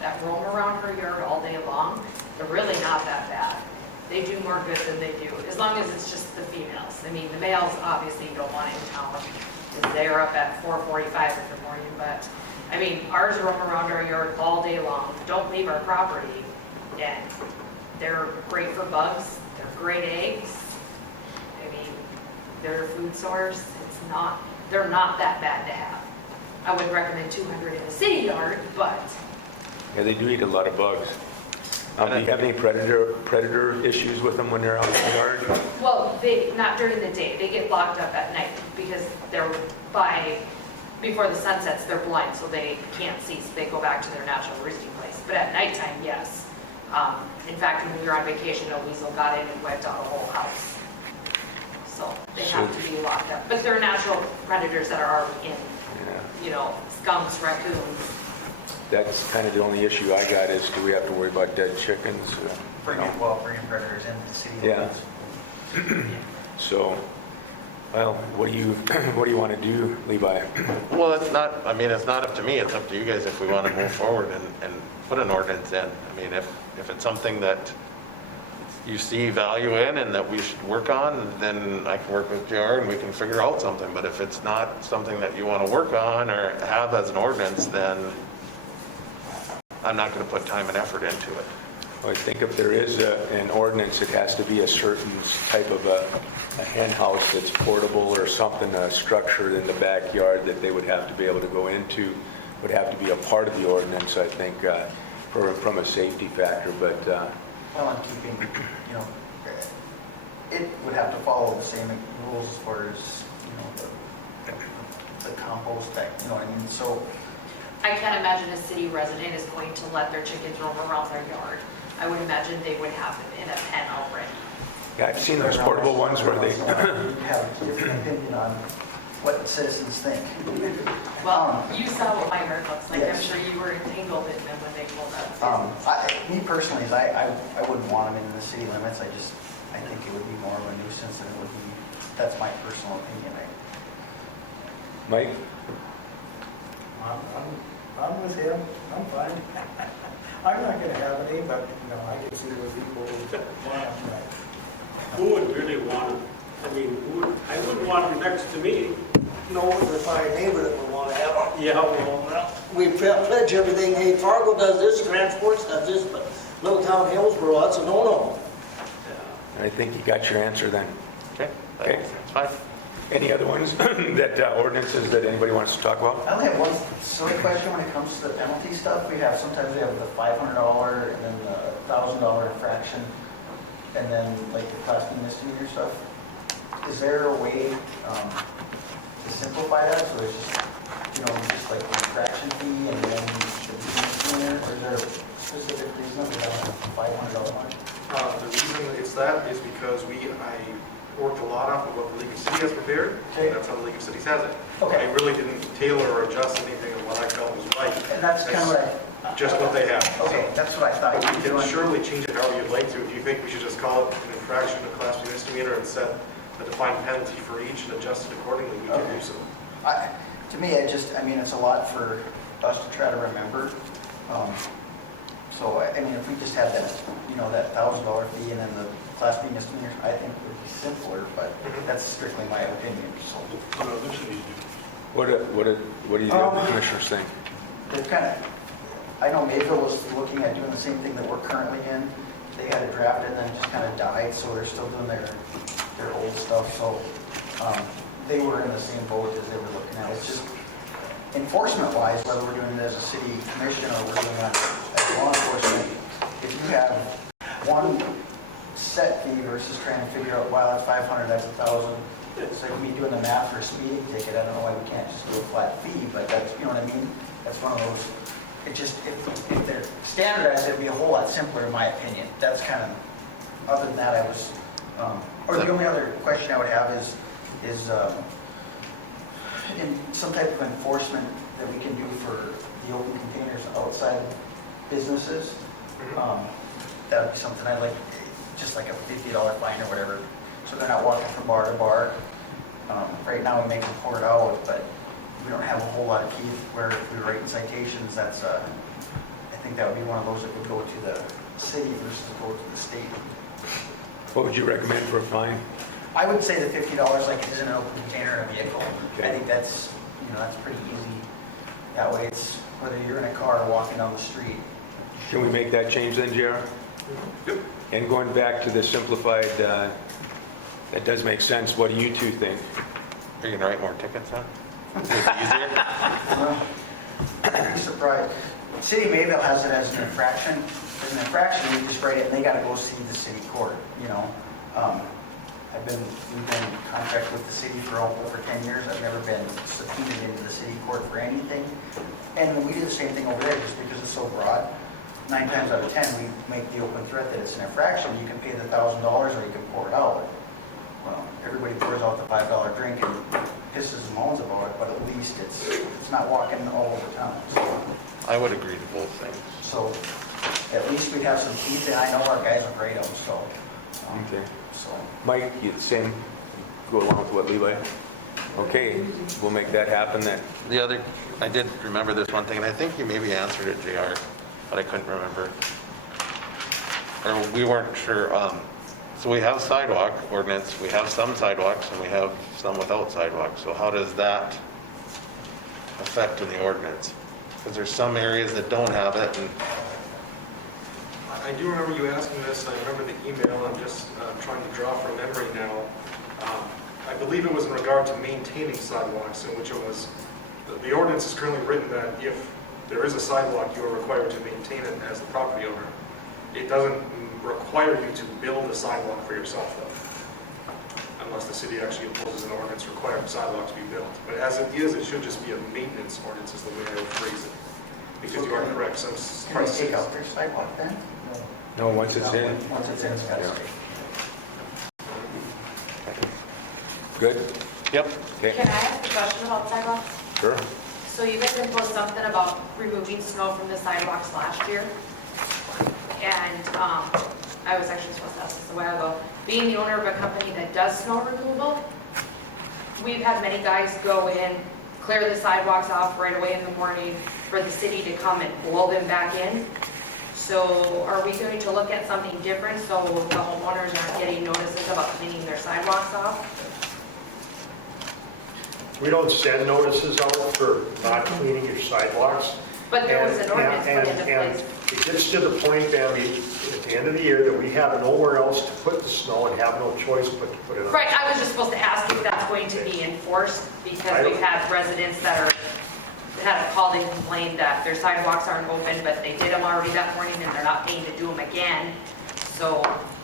that roam around her yard all day long, they're really not that bad. They do more good than they do, as long as it's just the females. I mean, the males obviously you don't want in town, because they're up at 4:45 in the morning, but, I mean, ours roam around our yard all day long, don't leave our property, and they're great for bugs, they're great eggs. I mean, they're a food source, they're not that bad to have. I wouldn't recommend 200 in a city yard, but Yeah, they do eat a lot of bugs. Do you have any predator issues with them when they're out in the yard? well, not during the day. They get locked up at night because before the sun sets, they're blind, so they can't see, so they go back to their natural roosting place. But at nighttime, yes. In fact, when we were on vacation, a weasel got in and wiped out a whole house. So they have to be locked up. But they're natural predators that are already in, skunks, raccoons. That's kind of the only issue I got is do we have to worry about dead chickens? bringing predators into the city. Yeah. So, well, what do you want to do, Levi? Well, it's not up to me, it's up to you guys if we want to move forward and put an ordinance in. I mean, if it's something that you see value in and that we should work on, then I can work with JR and we can figure out something. But if it's not something that you want to work on or have as an ordinance, then I'm not going to put time and effort into it. Well, I think if there is an ordinance, it has to be a certain type of a hen house that's portable or something structured in the backyard that they would have to be able to go into, would have to be a part of the ordinance, I think, from a safety factor. But well, and keeping, you know, it would have to follow the same rules as far as, you know, the compost that, you know what I mean? So, I can't imagine a city resident is going to let their chickens roam around their yard. I would imagine they would have them in a pen already. Yeah, I've seen those portable ones where they, you have a different opinion on what the citizens think. Well, you saw what my yard looks like. I'm Yes. sure you were entangled in them when they pulled up. Me personally, I wouldn't want them in the city limits. I think it would be more of a nuisance than it would be, that's my personal opinion. Mike? I'm with him, I'm fine. I'm not gonna have any, but, you know, I can see where people want them, right? Who would really want them? I mean, I wouldn't want them next to me. No, if my neighbor that would want to have it. Yeah, well, We pledge everything, hey, Fargo does this, Transports does this, but Middletown, Hillsborough, that's a no-no. I think you got your answer then. Okay, Okay. that's fine. Any other ones that ordinances that anybody wants to talk about? I only have one silly question when it comes to the penalty stuff. Sometimes we have the $500 and then the $1,000 infraction, and then like the Class B misdemeanor stuff. Is there a way to simplify that, so it's just, you know, just like the infraction fee and then the misdemeanor, or is there a specific reason we have a $500 one? The reason it's that is because I worked a lot off of what the League of Cities has prepared, Okay. and that's how the League of Cities has it. Okay. I really didn't tailor or adjust anything of what I felt was right. And that's kind of what Just what they have. Okay, that's what I thought you You were can doing. surely change it however you'd like to. If you think we should just call it an infraction, a Class B misdemeanor, and set a defined penalty for each and adjust it accordingly, we can Okay. do so. To me, it's a lot for us to try to remember. So, I mean, if we just had that, you know, that $1,000 fee and then the Class B misdemeanors, I think would be simpler, but that's strictly my opinion, so. What other cities do? What do you the commissioners think? They're kind of, I know Mayville was looking at doing the same thing that we're currently in. They had it drafted and then just kind of died, so they're still doing their old stuff, so they were in the same boat as they were looking at. It's just enforcement-wise, whether we're doing it as a city commission or we're doing it as law enforcement, if you have one set fee versus trying to figure out, wow, that's 500, that's 1,000. It's like me doing the math for a speeding ticket. I don't know why we can't just do a flat fee, but that's, you know what I mean? That's one of those, it just, if they're standardized, it'd be a whole lot simpler in my opinion. That's kind of, other than that, or the only other question I would have is in some type of enforcement that we can do for the open containers outside businesses. That would be something I'd like, just like a $50 fine or whatever, so they're not walking from bar to bar. Right now we make them pour it out, but we don't have a whole lot of teeth where if we write citations, I think that would be one of those that would go to the city versus go to the state. What would you recommend for a fine? I would say the $50 like it is in an open container in a vehicle. Okay. I think that's pretty easy. That way it's, whether you're in a car or walking down the street. Can we make that change then, JR? Yep. And going back to the simplified, that does make sense. What do you two think? Are you gonna write more tickets, huh? Is it easier? I'd be surprised. City of Mayville has it as an infraction. As an infraction, you just write it and they gotta go see the city court, you know. We've been in contract with the city for over 10 years. I've never been subpoenaed into the city court for anything. And we do the same thing over there just because it's so broad. 9 times out of 10, we make the open threat that it's an infraction. You can pay the $1,000 or you can pour it out. Well, everybody pours out the $5 drink and pisses and moans about it, but at least it's not walking all over town. I would agree to both things. So at least we have some teeth, and I know our guys are great on so. Okay. So, Mike, you the same, go along with what Levi? Okay, we'll make that happen then. The other, I did remember this one thing, and I think you maybe answered it, JR, but I couldn't remember. Or we weren't sure. So we have sidewalk ordinance, we have some sidewalks, and we have some without sidewalks. So how does that affect in the ordinance? Because there's some areas that don't have it, and I do remember you asking this, and I remember the email. I'm just trying to draw from memory now. I believe it was in regard to maintaining sidewalks, in which it was, the ordinance is currently written that if there is a sidewalk, you are required to maintain it as the property owner. It doesn't require you to build a sidewalk for yourself, though, unless the city actually imposes an ordinance requiring sidewalks to be built. But as it is, it should just be a maintenance ordinance is the way I would phrase it. Because you are correct, some Can they take out their sidewalk then? No, once it's in. Once it's in, it's got to stay. Good? Yep. Okay, Can I ask a question about sidewalks? sure. So you guys imposed something about removing snow from the sidewalks last year. And I was actually supposed to ask this a while ago. Being the owner of a company that does snow removal, we've had many guys go in, clear the sidewalks off right away in the morning for the city to come and blow them back in. So are we going to look at something different so the homeowners aren't getting notices about cleaning their sidewalks off? We don't send notices out for not cleaning your sidewalks. But there was an And- ordinance put into and place. it gets to the point, Bambi, at the end of the year, that we have nowhere else to put the snow and have no choice but to put it on. Right, I was just supposed to ask if that's going to be enforced, because we've had residents that have called and complained that their sidewalks aren't open, but they did them already that morning and they're not paying to do them again. So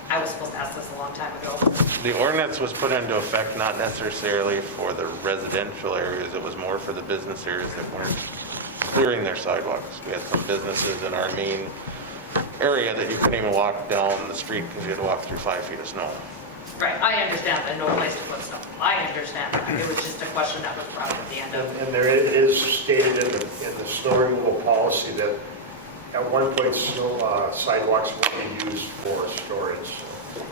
I was supposed to ask this a long time ago. The ordinance was put into effect not necessarily for the residential areas, it was more for the business areas that weren't clearing their sidewalks. We had some businesses in our main area that you couldn't even walk down the street because you had to walk through 5 feet of snow. Right, I understand the no place to put snow. I understand that. It was just a question that was brought up at the end of. And there it is stated in the snow removal policy that at one point, sidewalks will be used for storage.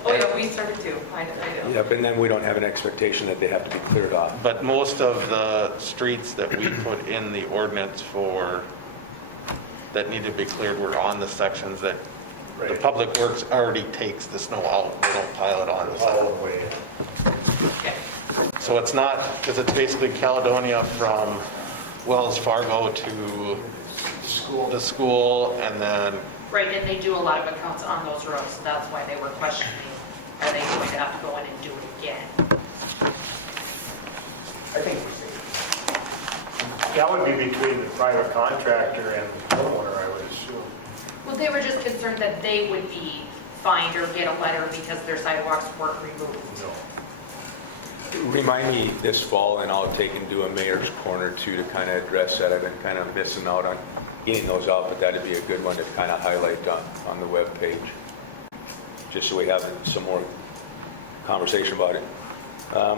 Oh, yeah, we started too. I do. Yep, and then we don't have an expectation that they have to be cleared off. But most of the streets that we put in the ordinance for, that need to be cleared were on the sections that the Right. Public Works already takes the snow out. They don't pile it on the All side. the way in. Okay. So it's not, because it's basically Caledonia from Wells Fargo to the school, and then, Right, and they do a lot of accounts on those roads, so that's why they were questioning, are they going to have to go in and do it again? I think we're safe. That would be between the private contractor and the homeowner, I would assume. Well, they were just concerned that they would be fined or get a letter because their sidewalks weren't removed. No. Remind me this fall, and I'll take and do a mayor's corner too to kind of address that. I've been kind of missing out on getting those out, but that'd be a good one to kind of highlight on the webpage, just so we have some more conversation about it.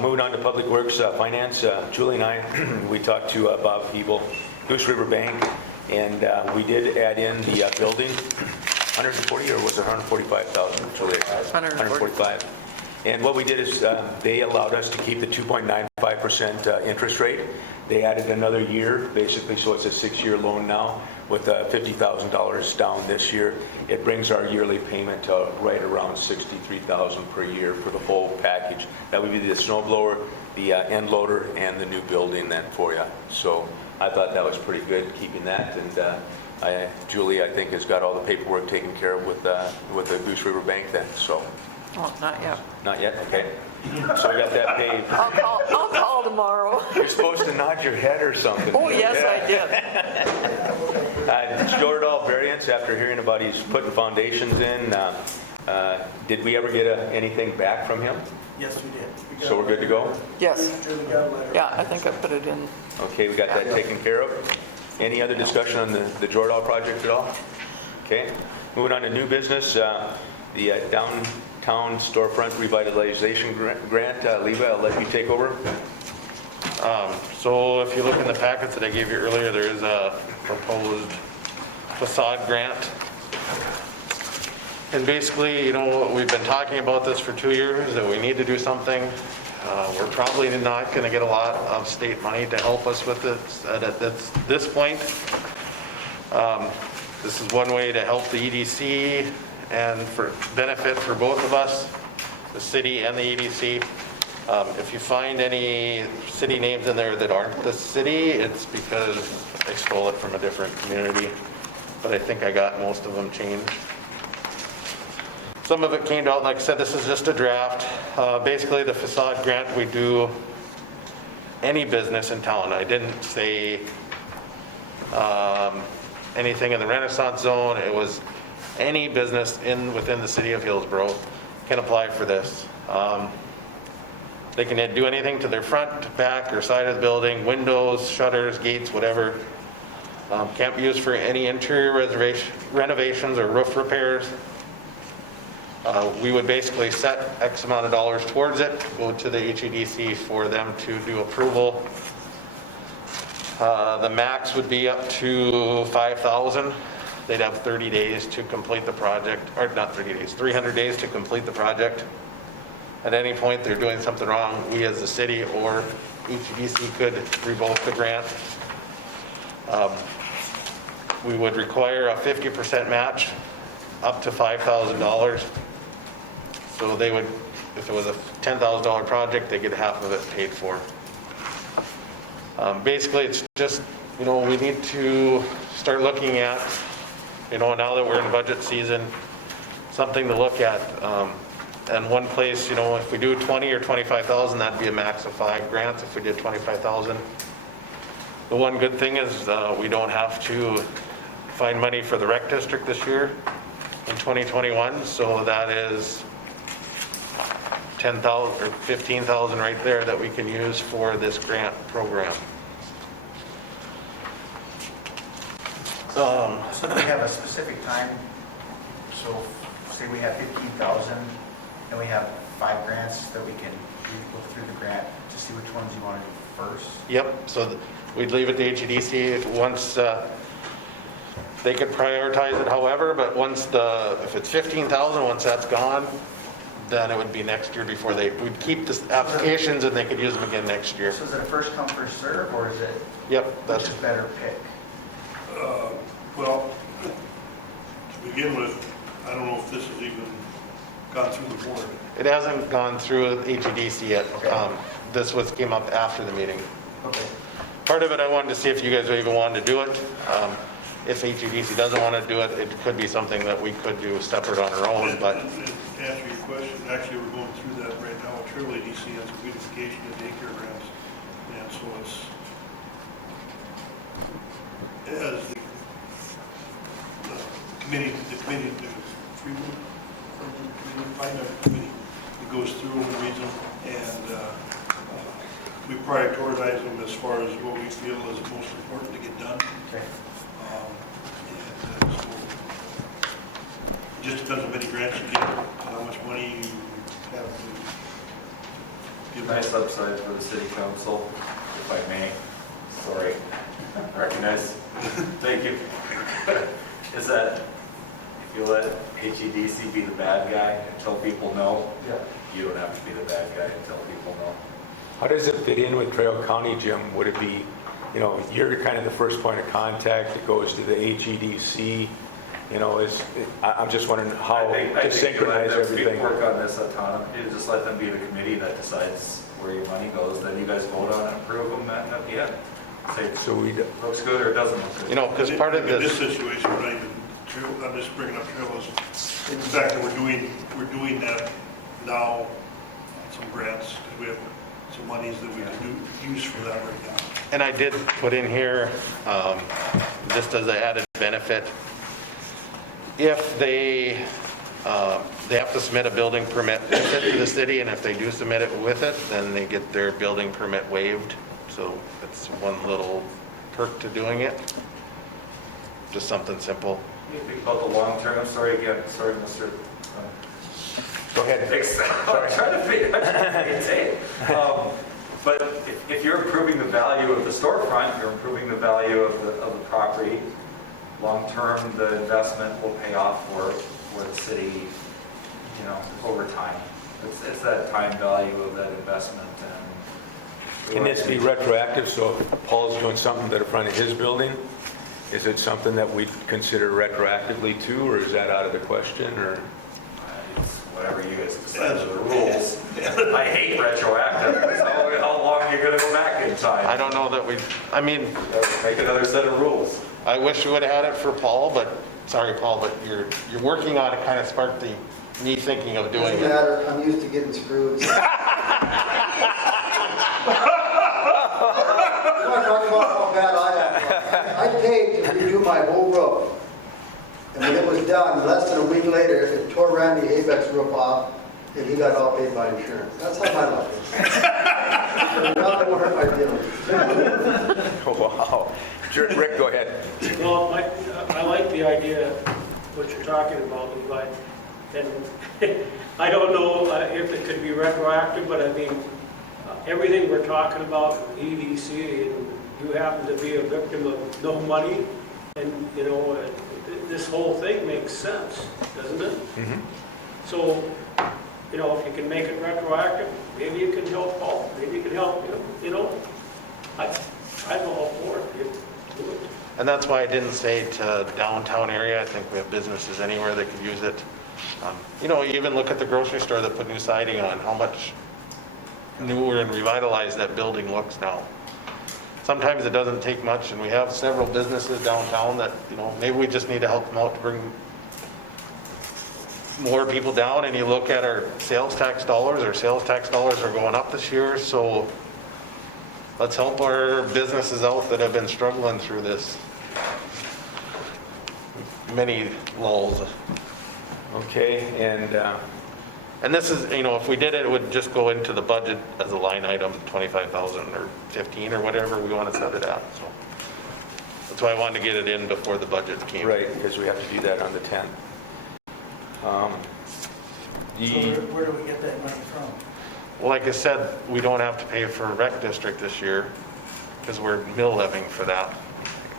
Moving on to Public Works Finance, Julie and I, we talked to Bob Hebel, Goose River Bank, and we did add in the building, 140 or was it 145,000, Julie? 145. And what we did is they allowed us to keep the 2.95% interest rate. They added another year, basically, so it's a 6-year loan now with $50,000 down this year. It brings our yearly payment to right around $63,000 per year for the whole package. That would be the snow blower, the end loader, and the new building then for you. So I thought that was pretty good, keeping that. And Julie, I think, has got all the paperwork taken care of with the Goose River Bank then, so. Oh, not yet. Not yet? Okay. So we got that paved. I'll call tomorrow. You're supposed to nod your head or something. Oh, yes, I did. Jordan Variance, after hearing about he's putting foundations in, did we ever get anything back from him? Yes, we did. So we're good to go? Yes. We got a letter. Yeah, I think I put it in. Okay, we got that taken care of. Any other discussion on the Jordan project at all? Okay. Moving on to new business, the downtown storefront revitalization grant. Leva, I'll let you take over. so if you look in the packets that I gave you earlier, there is a proposed facade grant. And basically, you know, we've been talking about this for 2 years, that we need to do something. We're probably not going to get a lot of state money to help us with this at this point. This is one way to help the EDC and for benefit for both of us, the city and the EDC. If you find any city names in there that aren't the city, it's because I stole it from a different community. But I think I got most of them changed. Some of it came out, like I said, this is just a draft. Basically, the facade grant, we do any business in town. I didn't say anything in the Renaissance zone. It was any business within the city of Hillsborough can apply for this. They can do anything to their front, back, or side of the building, windows, shutters, gates, whatever. Can't be used for any interior renovations or roof repairs. We would basically set X amount of dollars towards it, go to the HEDC for them to do approval. The max would be up to 5,000. They'd have 30 days to complete the project, or not 30 days, 300 days to complete the project. At any point they're doing something wrong, we as the city or HEDC could revoke the grant. We would require a 50% match up to $5,000. So they would, if it was a $10,000 project, they get half of it paid for. Basically, it's just, we need to start looking at, now that we're in budget season, something to look at. And one place, if we do 20 or 25,000, that'd be a max of 5 grants if we did 25,000. The one good thing is we don't have to find money for the rec district this year in 2021, so that is 10,000 or 15,000 right there that we can use for this grant program. So do we have a specific time? So say we have 15,000 and we have 5 grants that we can look through the grant to see which ones you want to do first? Yep, so we'd leave it to HEDC once they could prioritize it however, but if it's 15,000, once that's gone, then it would be next year before we'd keep the applications and they could use them again next year. So is it a first come, first serve, or is it? Yep, Which is better pick? Well, to begin with, I don't know if this has even gone through the board. It hasn't gone through HEDC yet. Okay. This came up after the meeting. Okay. Part of it, I wanted to see if you guys even wanted to do it. If HEDC doesn't want to do it, it could be something that we could do separate on our own, but. And to answer your question, actually, we're going through that right now. Trail ADC has a beautification of daycare grants, and so it's, as the committee, it goes through and reads them, and we prioritize them as far as what we feel is most important to get done. Okay. And so it just depends on how many grants you get, how much money you have to give. Nice upside for the city council, if I may. Sorry, recognize. Thank you. Is that if you let HEDC be the bad guy and tell people no, you don't have to be the bad guy and tell people no. How does it fit in with Trail County, Jim? Would it be, you're kind of the first point of contact that goes to the HEDC, I'm just wondering how to synchronize everything. People work on this autonomy. You just let them be the committee that decides where your money goes. Then you guys vote on it, approve them, and at the end, say So we, looks good or doesn't look good. Because part of In this this, situation, we're not even, I'm just bringing up trail as, in the fact that we're doing that now, some grants, because we have some monies that we can use for that right now. and I did put in here, just as an added benefit, if they have to submit a building permit with it to the city, and if they do submit it with it, then they get their building permit waived. So it's one little perk to doing it. Just something simple. You think about the long term. Sorry again. Sorry, Mr. go ahead. I'm trying to figure out. But if you're improving the value of the storefront, you're improving the value of the property. Long term, the investment will pay off for the city, over time. It's that time value of that investment. And Can this be retroactive? So if Paul's doing something to the front of his building, is it something that we consider retroactively too, or is that out of the question, or? It's whatever you guys decide are the rules. I hate retroactive. How long are you going to go back in time? I don't know that Make another set of rules. I wish we would have had it for Paul, but, sorry, Paul, but you're working on it, kind of sparked me thinking of doing Doesn't it. matter, I'm used to getting screwed. You want to talk about how bad I am? I paid to redo my whole road. And when it was was done, less than a week later, it tore Randy Habeck's roof off, and he got all paid by insurance. That's how my luck is. Nothing will hurt my feelings. Wow. Rick, go ahead. Well, I like the idea, what you're talking about, Levi. And I don't know if it could be retroactive, but I mean, everything we're talking about, EDC, and you happen to be a victim of no money, and, you know, this whole thing makes sense, doesn't it? Mm-hmm. So, you know, if you can make it retroactive, maybe you can help Paul, maybe you can help him, you know? I'm all for it. Do it. And that's why I didn't say to downtown area. I think we have businesses anywhere that could use it. You know, you even look at the grocery store that put new siding on, how much newer and revitalized that building looks now. Sometimes it doesn't take much, and we have several businesses downtown that, you know, maybe we just need to help them out to bring more people down. And you look at our sales tax dollars are going up this year, so let's help our businesses out that have been struggling through this many lulls. Okay, And this is, you know, if we did it, it would just go into the budget as a line item, 25,000 or 15 or whatever we want to set it at. So that's why I wanted to get it in before the budget came. right, because we have to do that on the 10th. So where do we get that money from? Well, like I said, we don't have to pay for a rec district this year because we're mill levying for that.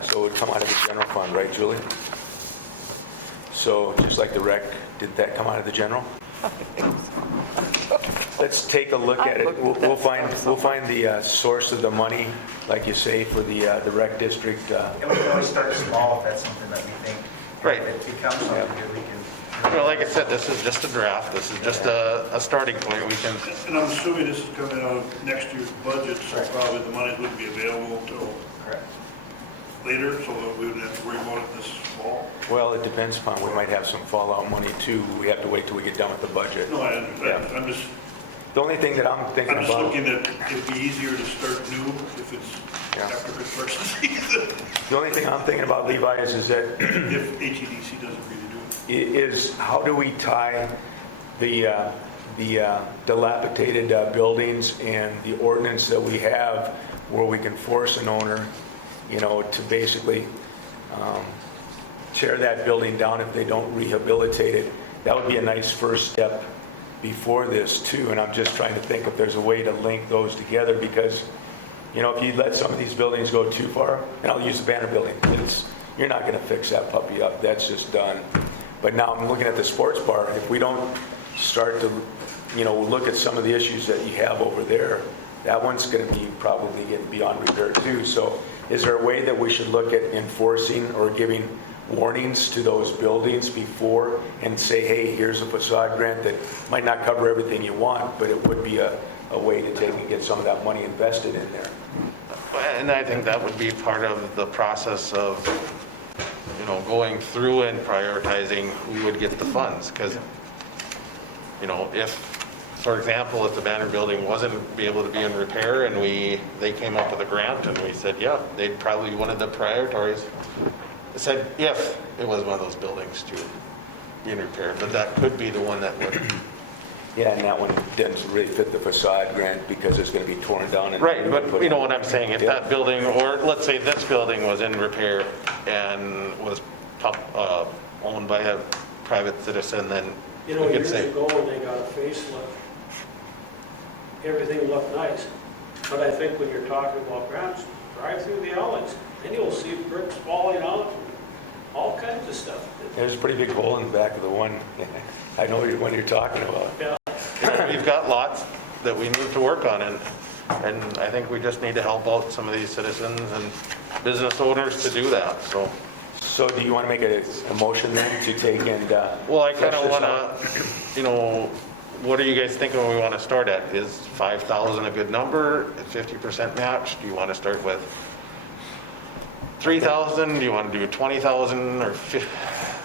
So it would come out of the general fund, right, Julie? So just like the rec, did that come out of the general? Let's take a look at it. We'll find the source of the money, like you say, for the rec district. And we can always start small if that's something that we think. Right. If it becomes something that we can. Well, like I said, this is just a draft. This is just a starting point. We can. And I'm assuming this is coming out of next year's budget, so probably the money wouldn't be available until Correct. later, so that we wouldn't have to worry about it this fall. Well, it depends upon, we might have some fallout money too. We have to wait till we get done with the budget. No, I understand. Yeah. I'm just The only thing that I'm thinking I'm just about, looking at, it'd be easier to start new if it's Yeah. after construction season, the only thing I'm thinking about, Levi, is that if HEDC doesn't really do it. is how do we tie the dilapidated buildings and the ordinance that we have where we can force an owner, you know, to basically tear that building down if they don't rehabilitate it. That would be a nice first step before this too, and I'm just trying to think if there's a way to link those together, because, you know, if you let some of these buildings go too far, and I'll use the Banner building, you're not going to fix that puppy up. That's just done. But now I'm looking at the sports bar. If we don't start to, you know, look at some of the issues that you have over there, that one's going to be probably getting beyond repair too. So is there a way that we should look at enforcing or giving warnings to those buildings before and say, hey, here's a facade grant that might not cover everything you want, but it would be a way to take and get some of that money invested in there? And I think that would be part of the process of, you know, going through and prioritizing who would get the funds. Because, you know, if, for example, if the Banner building wasn't be able to be in repair and they came up with a grant and we said, yeah, they'd probably one of the priorities. It said if it was one of those buildings to be in repair, but that could be the one that would. Yeah, and that one doesn't really fit the facade grant because it's going to be torn down. And Right, but you know what I'm saying, if Yeah. that building, or let's say this building was in repair and was owned by a private citizen, then You know, we could years say, ago, when they got a facelift, everything looked nice. But I think when you're talking about grants, drive through the alleys, and you'll see bricks falling out, and all kinds of stuff. There's a pretty big hole in the back of the one. I know what you're talking about. Yeah. we've got lots that we need to work on, and I think we just need to help out some of these citizens and business owners to do that, so. So do you want to make a motion then to take and... Well, I kind flesh of this want out? to, you know, what are you guys thinking we want to start at? Is 5,000 a good number, 50% match? Do you want to start with 3,000? Do you want to do 20,000 or 50?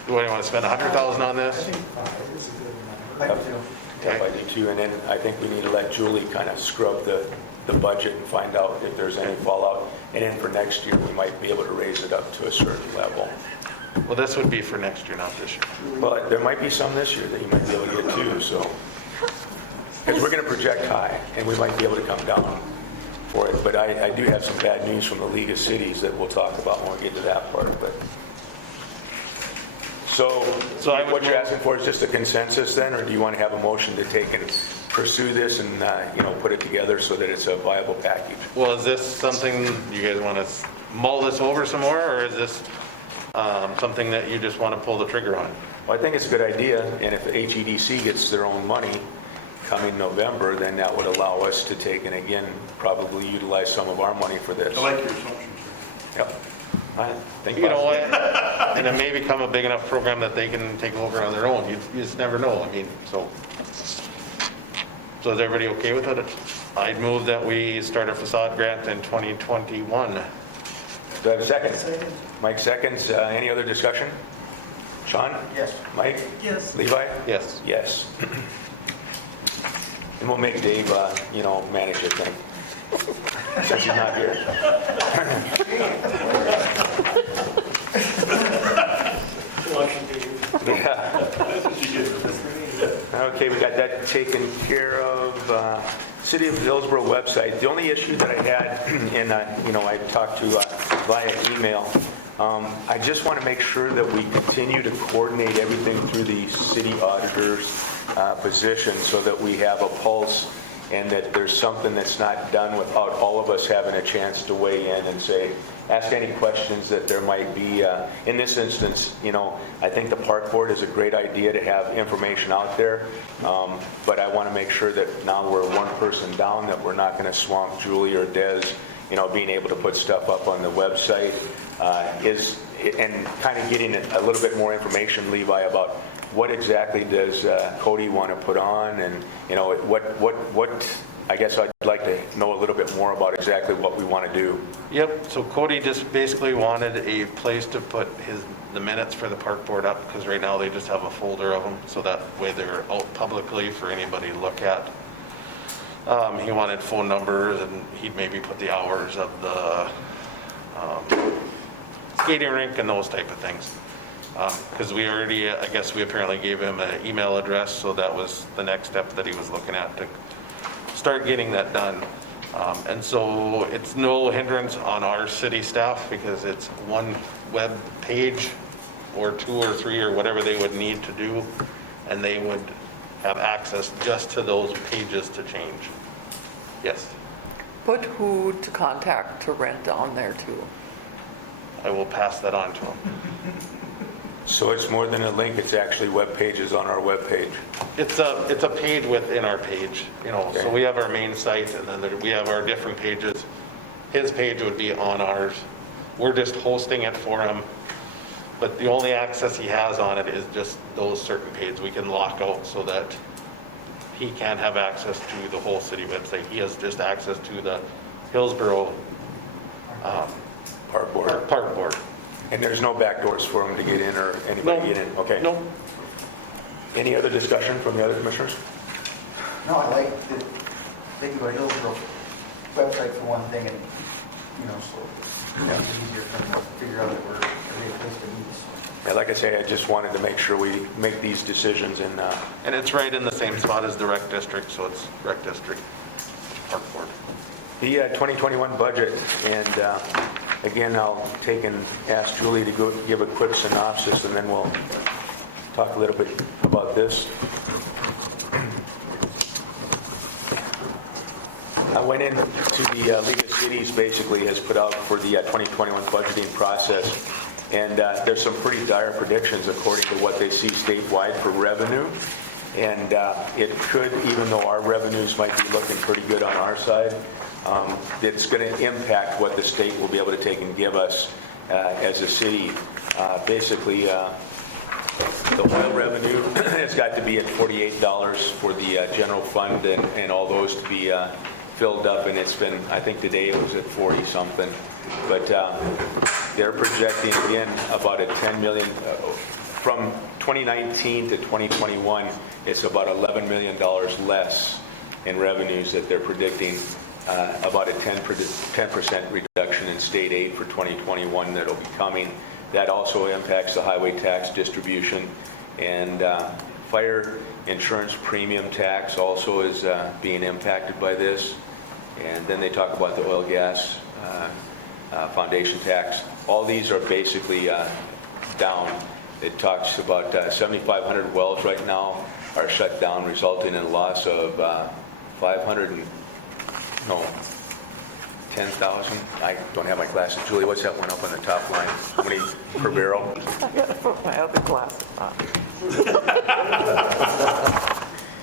Do you want to spend 100,000 on I this? think 5 is a good number. I do. Yeah, I do too, and then I think we need to let Julie kind of scrub the budget and find out if there's any fallout. And then for next year, we might be able to raise it up to a certain level. Well, this would be for next year, not this year. Well, there might be some this year that you might be able to get too, so. Because we're going to project high, and we might be able to come down for it. But I do have some bad news from the League of Cities that we'll talk about when we get to that part. But So what you're asking for is just a consensus then, or do you want to have a motion to take and pursue this and, put it together so that it's a viable package? Well, is this something you guys want to mull this over some more, or is this something that you just want to pull the trigger on? Well, I think it's a good idea, and if HEDC gets their own money coming November, then that would allow us to take and again, probably utilize some of our money for this. I like your assumptions. Yep. I think You know what? And it may become a big enough program that they can take over on their own. You just never know. I mean, so is everybody okay with it? I'd move that we start a facade grant in 2021. Do I have a second? Second. Mike seconds. Any other discussion? Sean? Yes. Mike? Yes. Levi? Yes. Yes. And we'll make Dave, manage it then. Since he's not here. Okay, we got that taken care of. City of Hillsborough website. The only issue that I had, and I talked to via email, I just want to make sure that we continue to coordinate everything through the city auditor's position so that we have a pulse and that there's something that's not done without all of us having a chance to weigh in and ask any questions that there might be. In this instance, I think the park board is a great idea to have information out there, but I want to make sure that now we're one person down, that we're not going to swamp Julie or Des, being able to put stuff up on the website, and kind of getting a little bit more information, Levi, about what exactly does Cody want to put on, and what I guess I'd like to know a little bit more about exactly what we want to do. Yep, so Cody just basically wanted a place to put the minutes for the park board up, because right now they just have a folder of them, so that way they're out publicly for anybody to look at. He wanted phone numbers, and he'd maybe put the hours of the skating rink and those type of things. Because we apparently gave him an email address, so that was the next step that he was looking at to start getting that done. And so it's no hindrance on our city staff, because it's one web page or 2 or 3 or whatever they would need to do, and they would have access just to those pages to change. Yes, But who to contact to rent on there too? I will pass that on to him. So it's more than a link, it's actually web pages on our web page. It's a page within our page, Okay. So we have our main site, and then we have our different pages. His page would be on ours. We're just hosting it for him, but the only access he has on it is just those certain pages. We can lock out so that he can't have access to the whole city website. He has just access to the Hillsborough Park board. Park board. And there's no back doors for them to get in or anybody get in? Okay. No. Any other discussion from the other commissioners? No, I like that they can go to Hillsborough website for one thing, and, so it's easier for them to figure out that we're a great place to meet. Yeah, like I say, I just wanted to make sure we make these decisions and And it's right in the same spot as the rec district, so it's rec district park board. the 2021 budget. And again, I'll take and ask Julie to go give a quick synopsis, and then we'll talk a little bit about this. I went into the League of Cities, basically has put out for the 2021 budgeting process, and there's some pretty dire predictions according to what they see statewide for revenue. And it could, even though our revenues might be looking pretty good on our side, it's going to impact what the state will be able to take and give us as a city. Basically, the oil revenue has got to be at $48 for the general fund and all those to be filled up, and it's been, I think today it was at 40 something, but they're projecting again about a 10 million from 2019 to 2021. It's about $11 million less in revenues that they're predicting, about a 10% reduction in state aid for 2021 that'll be coming. that also impacts the highway tax distribution. And fire insurance premium tax also is being impacted by this. And then they talk about the oil gas foundation tax. All these are basically down. It talks about 7,500 wells right now are shut down, resulting in a loss of 10,000. I don't have my glasses. Julie, what's that one up on the top line? How many per barrel? I gotta put my other glasses on.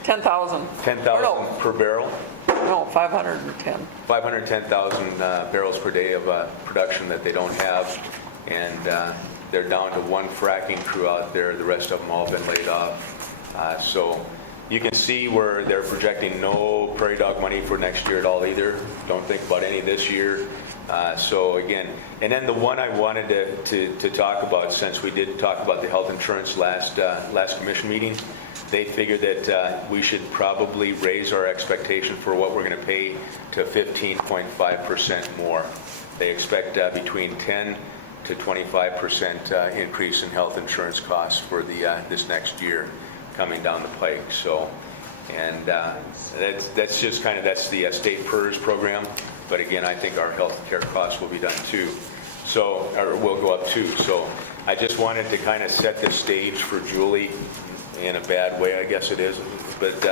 10,000. 10,000 per barrel? No, 510. 510,000 barrels per day of production that they don't have, and they're down to one fracking crew out there. The rest of them all been laid off. So you can see where they're projecting no prairie dog money for next year at all either. Don't think about any this year. So again, and then the one I wanted to talk about, since we did talk about the health insurance last commission meeting, they figured that we should probably raise our expectation for what we're going to pay to 15.5% more. They expect between 10 to 25% increase in health insurance costs for this next year coming down the pike. So, and that's just kind of, that's the state PERS program. But again, I think our health care costs will be done too. So, or will go up too. So I just wanted to kind of set the stage for Julie, in a bad way, I guess it is. But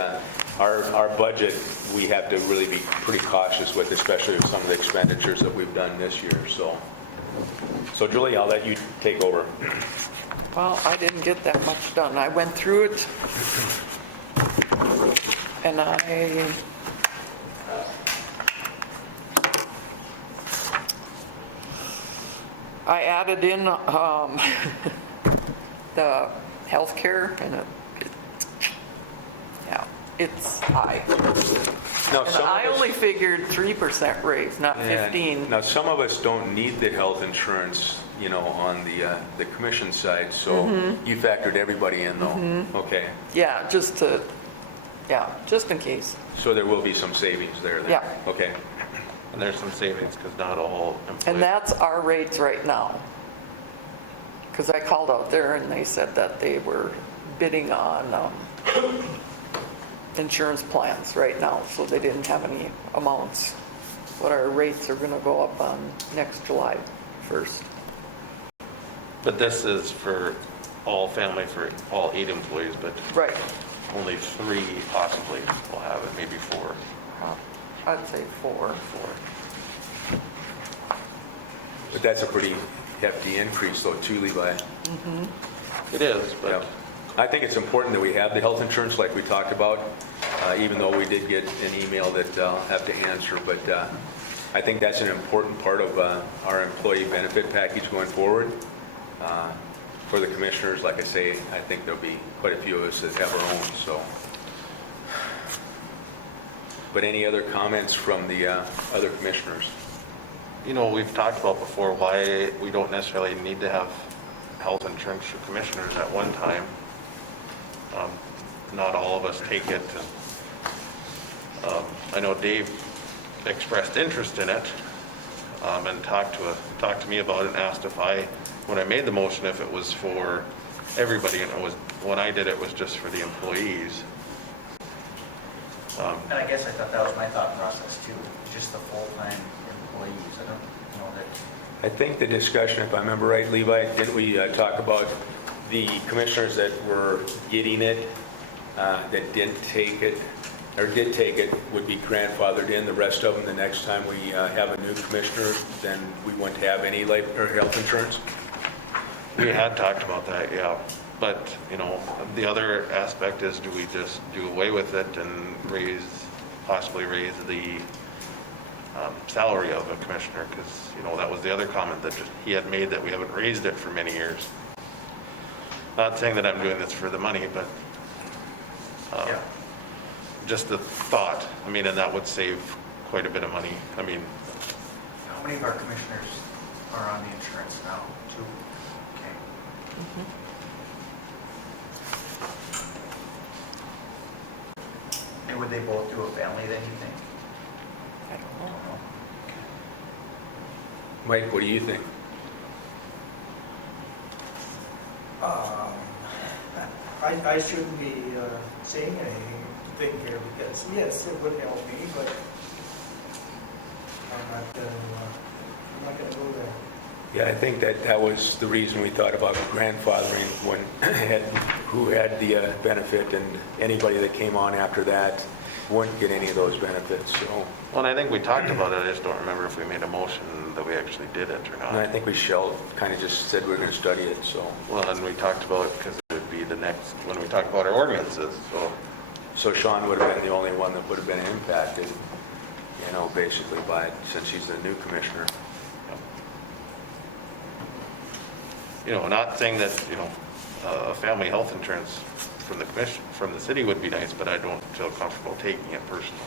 our budget, we have to really be pretty cautious with, especially with some of the expenditures that we've done this year. So Julie, I'll let you take over. Well, I didn't get that much done. I went through it, and I added in the healthcare, and it's high. Now, And I only figured 3% raise, not 15. Now, some of us don't need the health insurance, on the commission side, so you factored everybody in though. Okay. Yeah, just in case. So there will be some savings there then? Yeah. Okay. And there's some savings because not all employees. And that's our rates right now. Because I called out there and they said that they were bidding on insurance plans right now, so they didn't have any amounts. But our rates are going to go up on next July 1st. But this is for all family, for all 8 employees, but Right. only 3 possibly will have it, maybe 4. I'd say 4. But that's a pretty hefty increase though too, Levi. It is, but Yeah. I think it's important that we have the health insurance like we talked about, even though we did get an email that I'll have to answer. But I think that's an important part of our employee benefit package going forward. For the commissioners, like I say, I think there'll be quite a few of us that have our own. So, but any other comments from the other commissioners? we've talked about before why we don't necessarily need to have health insurance for commissioners at one time. Not all of us take it. And, I know Dave expressed interest in it and talked to me about it and asked if when I made the motion, if it was for everybody, and when I did it was just for the employees. And I guess I thought that was my thought process too, just the full-time employees. I don't know that. I think the discussion, if I remember right, Levi, didn't we talk about the commissioners that were getting it, that didn't take it, or did take it, would be grandfathered in. The rest of them, the next time we have a new commissioner, then we won't have any life or health insurance? We had talked about that, yeah. But, the other aspect is, do we just do away with it and possibly raise the salary of a commissioner? Because, that was the other comment that he had made, that we haven't raised it for many years. Not saying that I'm doing this for the money, but just the thought. And that would save quite a bit of money. How many of our commissioners are on the insurance now? 2. Okay. And would they both do a family then, you think? I don't know. Mike, what do you think? I shouldn't be saying anything here because, yes, it would help me, but I'm not gonna go there. Yeah, I think that was the reason we thought about grandfathering when who had the benefit, and anybody that came on after that wouldn't get any of those benefits, so. Well, and I think we talked about it, I just don't remember if we made a motion that we actually did it or And I not. think we kind of just said we're going to study it, so. Well, and we talked about it because it would be the next, when we talk about our ordinances, so. So Sean would have been the only one that would have been impacted, basically by it, since he's the new commissioner. Not saying that, family health insurance from the commission, from the city would be nice, but I don't feel comfortable taking it personally.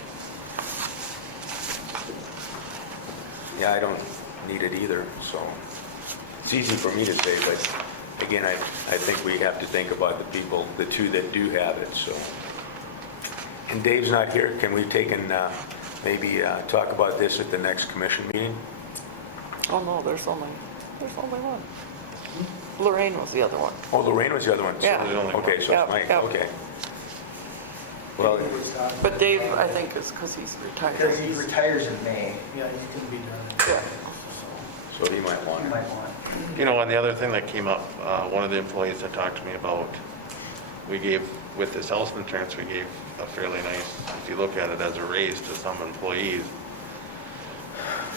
Yeah, I don't need it either, so. It's easy for me to say, but again, I think we have to think about the people, the two that do have it, so. And Dave's not here, can we take and maybe talk about this at the next commission meeting? Oh, no, there's only one. Lorraine was the other one. Oh, Lorraine was the other one? So Yeah. the only one. Okay, so Yep, it's Mike, yep. okay. Well, But Dave, I think, is because he's Because retired. he retires in May, Yeah, you can be done. Yeah. so he might want you it. might want. And the other thing that came up, one of the employees that talked to me about, we gave, with this health insurance, we gave a fairly nice, if you look at it as a raise to some employees.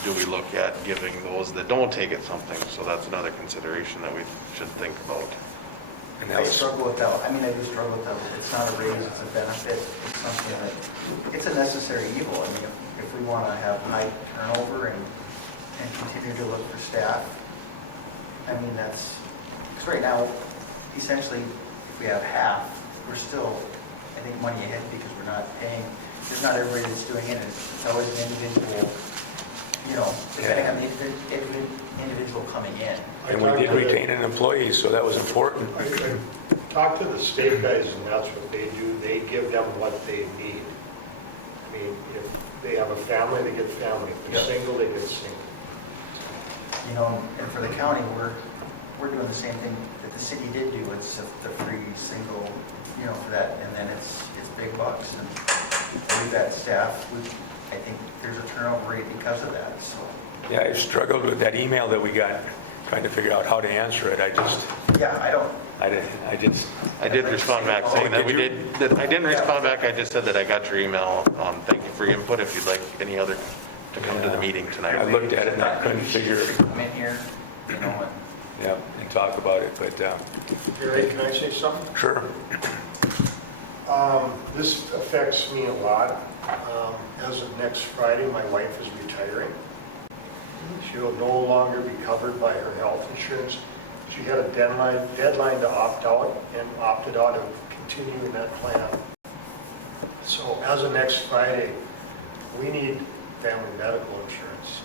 Do we look at giving those that don't take it something? So that's another consideration that we should think about. And I that was, struggle with that. I mean, I do struggle with that. It's not a raise, it's a benefit. It's something that, it's a necessary evil. I mean, if we want to have high turnover and continue to look for staff, I mean, that's, because right now, essentially, if we have half, we're still, I think, money ahead because we're not paying, there's not everybody that's doing it. It's always an individual, depending on the individual coming in. and we did retain an employee, so that was important. I talked to the state guys, and that's what they do. They give them what they need. I mean, if they have a family, they get family. If they're single, they get single. And for the county, we're doing the same thing that the city did do. It's the free single, for that, and then it's big bucks. And we've got staff, I think there's a turnover rate because of that, so. Yeah, I struggled with that email that we got, trying to figure out how to answer it. I did respond back saying that we did, I didn't respond back, I just said that I got your email. Thank you for your input. If you'd like any other to come to the meeting tonight. I looked at it and I couldn't figure it. Come in here, and Yeah, and talk about it, but, Gary, can I say something? sure. This affects me a lot. As of next Friday, my wife is retiring. She will no longer be covered by her health insurance. She had a deadline to opt out and opted out of continuing that plan. So as of next Friday, we need family medical insurance.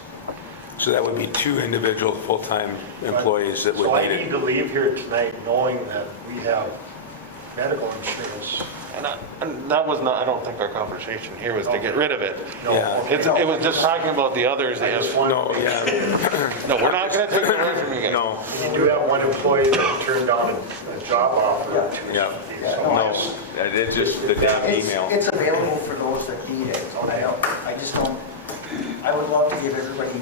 So that would be two individual full-time employees that would So I need need it. to leave here tonight knowing that we have medical insurance. And that was not, I don't think our conversation here was to get rid of it. No, Yeah. okay, It was just talking about the others. I just wanted No, to make yeah. sure. No, we're not going to take it away from you guys. No, We do have one employee that turned down a job offer. yeah, So no, it's just the damn email. it's available for those that need it. I just don't, I would love to give everybody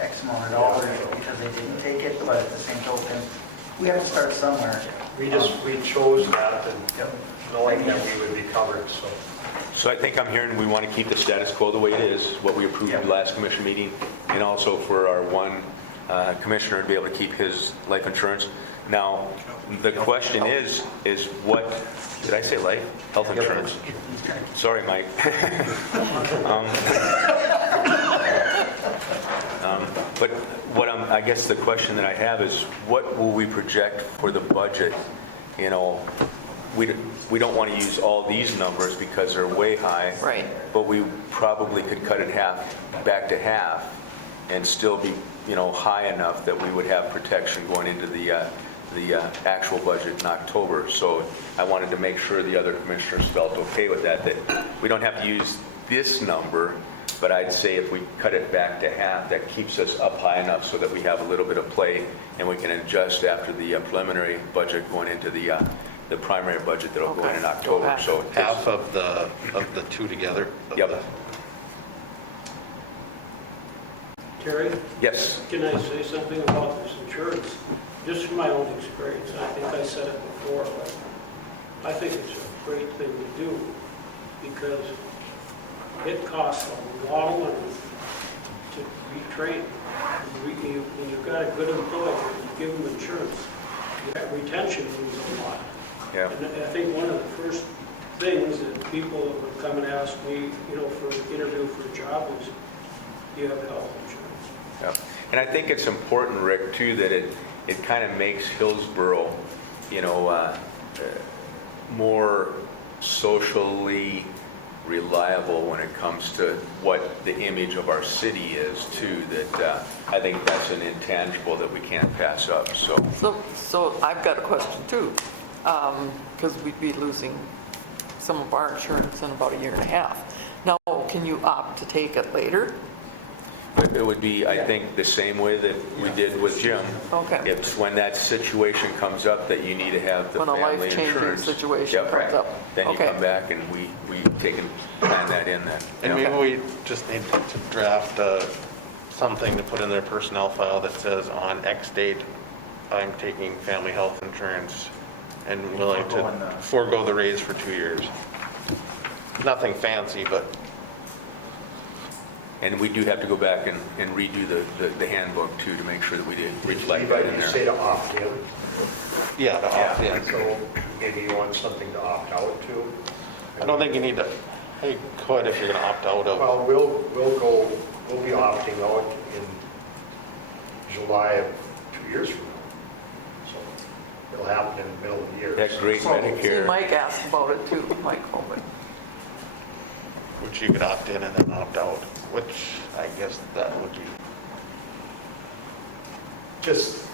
X amount of dollars because they didn't take it, but at the same token, we have to start somewhere. we chose that and knowing that we would be covered, so. So I think I'm hearing we want to keep the status quo the way it is, what we approved at the last commission meeting, and also for our one commissioner to be able to keep his life insurance. Now, the question is what, did I say life? Health insurance? Sorry, Mike. But what I guess the question that I have is, what will we project for the budget? We don't want to use all these numbers because they're way high. Right. But we probably could cut it back to half and still be, high enough that we would have protection going into the actual budget in October. So I wanted to make sure the other commissioners felt okay with that we don't have to use this number But I'd say if we cut it back to half, that keeps us up high enough so that we have a little bit of play, and we can adjust after the preliminary budget going into the primary budget that'll go in Okay. October. So it takes- Half of the two together? Yep. Terry, Yes. can I say something about this insurance? Just from my own experience, I think I said it before, but I think it's a great thing to do because it costs a lot of money to retrain. When you've got a good employee, you give them insurance, that retention means a lot. Yeah. And I think one of the first things that people would come and ask me, for an interview for a job is, do you have health insurance? Yeah. And I think it's important, Rick, too, that it kind of makes Hillsborough, more socially reliable when it comes to what the image of our city is, too, that I think that's an intangible that we can't pass up, so. So I've got a question too, because we'd be losing some of our insurance in about a year and a half. Now, can you opt to take it later? It would be, I think, the same way that we did with Jim. Okay. It's when that situation comes up that you need to have the When a family life-changing insurance. situation Yep. comes up. Then you Okay. come back and we take and plan that in then. And Yeah. maybe we just need to draft something to put in their personnel file that says on X date, I'm taking family health insurance and willing to forego the raise for 2 years. Nothing fancy, but And we do have to go back and redo the handbook too, to make sure that we did reflect Levi, that in you there. say to opt in, yeah, the opt-in. so maybe you want something to opt out to? I don't think you need to, you could if you're going to opt out of. Well, we'll be opting out in July of 2 years from now. So it'll happen in the middle of the year. That great See, Medicare. Mike asked about it too, Mike Coleman. Which you could opt in and then opt out, which I guess that would be. Just,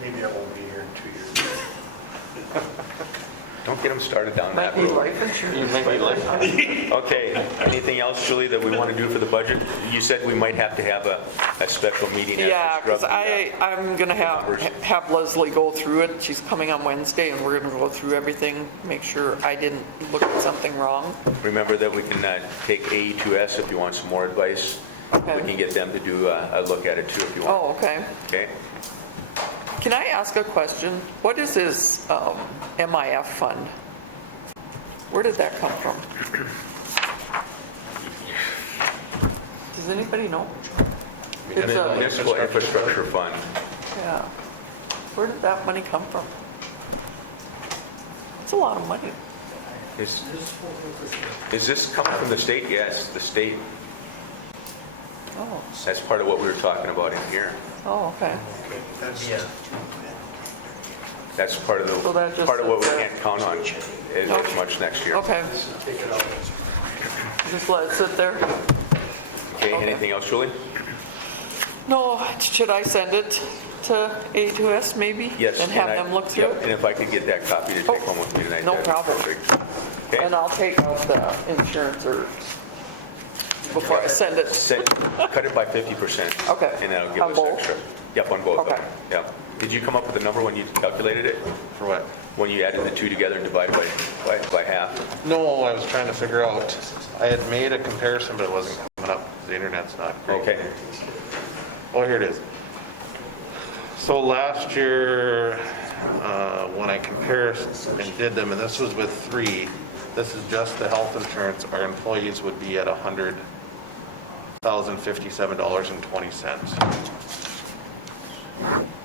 maybe I won't be here in 2 years. Don't get them started down Might that be road. life insurance. You might be like, Okay, anything else, Julie, that we want to do for the budget? You said we might have to have a special meeting. as we Yeah, because scrub the, I'm going to have Leslie go through it. She's coming on Wednesday, and we're going to go through everything, make sure I didn't look at something wrong. Remember that we can take AE2S if you want some more advice. Okay. We can get them to do a look at it too if you want. Oh, okay. Okay? Can I ask a question? What is this MIF fund? Where did that come from? Does anybody know? It's a, Municipal Infrastructure Fund. yeah. Where did that money come from? It's a lot of money. Is this coming from the state? Yes, the state. Oh, That's part of what we were talking about in here. oh, okay. That's part of So that just what we sits there. can't count on as much next year. Okay. Just let it sit there? Okay, anything else, Julie? No, should I send it to A2S maybe? Yes. And have I- them look through yep, it? And if I could get that copy to take home with me tonight. No that'd be problem. perfect. Okay. And I'll take out the insurance or before I send it. Cut it by 50%. Okay. And that'll give On us both? extra. Yep, on both of Okay. them. Yep. Did you come up with a number when you calculated it? for what? When you added the two together and divided by half? No, I was trying to figure out, I had made a comparison, but it wasn't coming up. The internet's not great. Okay. Oh, here it is. So last year, when I compared and did them, and this was with 3, this is just the health insurance, our employees would be at $100,057.20.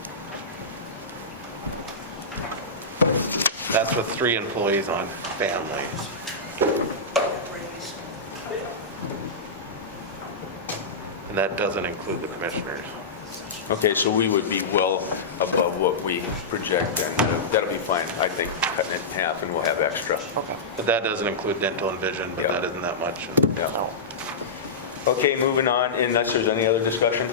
That's with 3 employees on families. And that doesn't include the commissioners. Okay, so we would be well above what we project, and that'll be fine, I think, cutting it in half, and we'll have extra. Okay. But that doesn't include dental and vision, but Yeah. that isn't that much. Yeah. Okay, moving on, unless there's any other discussion?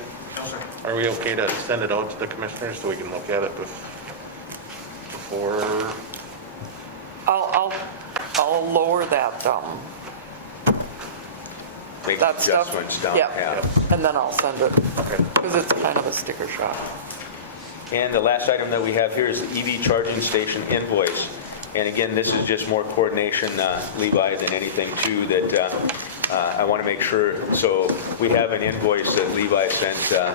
Are we okay to send it out to the commissioners so we can look at it before? I'll lower that make that stuff. adjustments down. Yeah, and then I'll send it, because it's kind of a sticker shock. And the last item that we have here is the EV charging station invoice. And again, this is just more coordination, Levi, than anything too, that I want to make sure. So we have an invoice that Levi sent to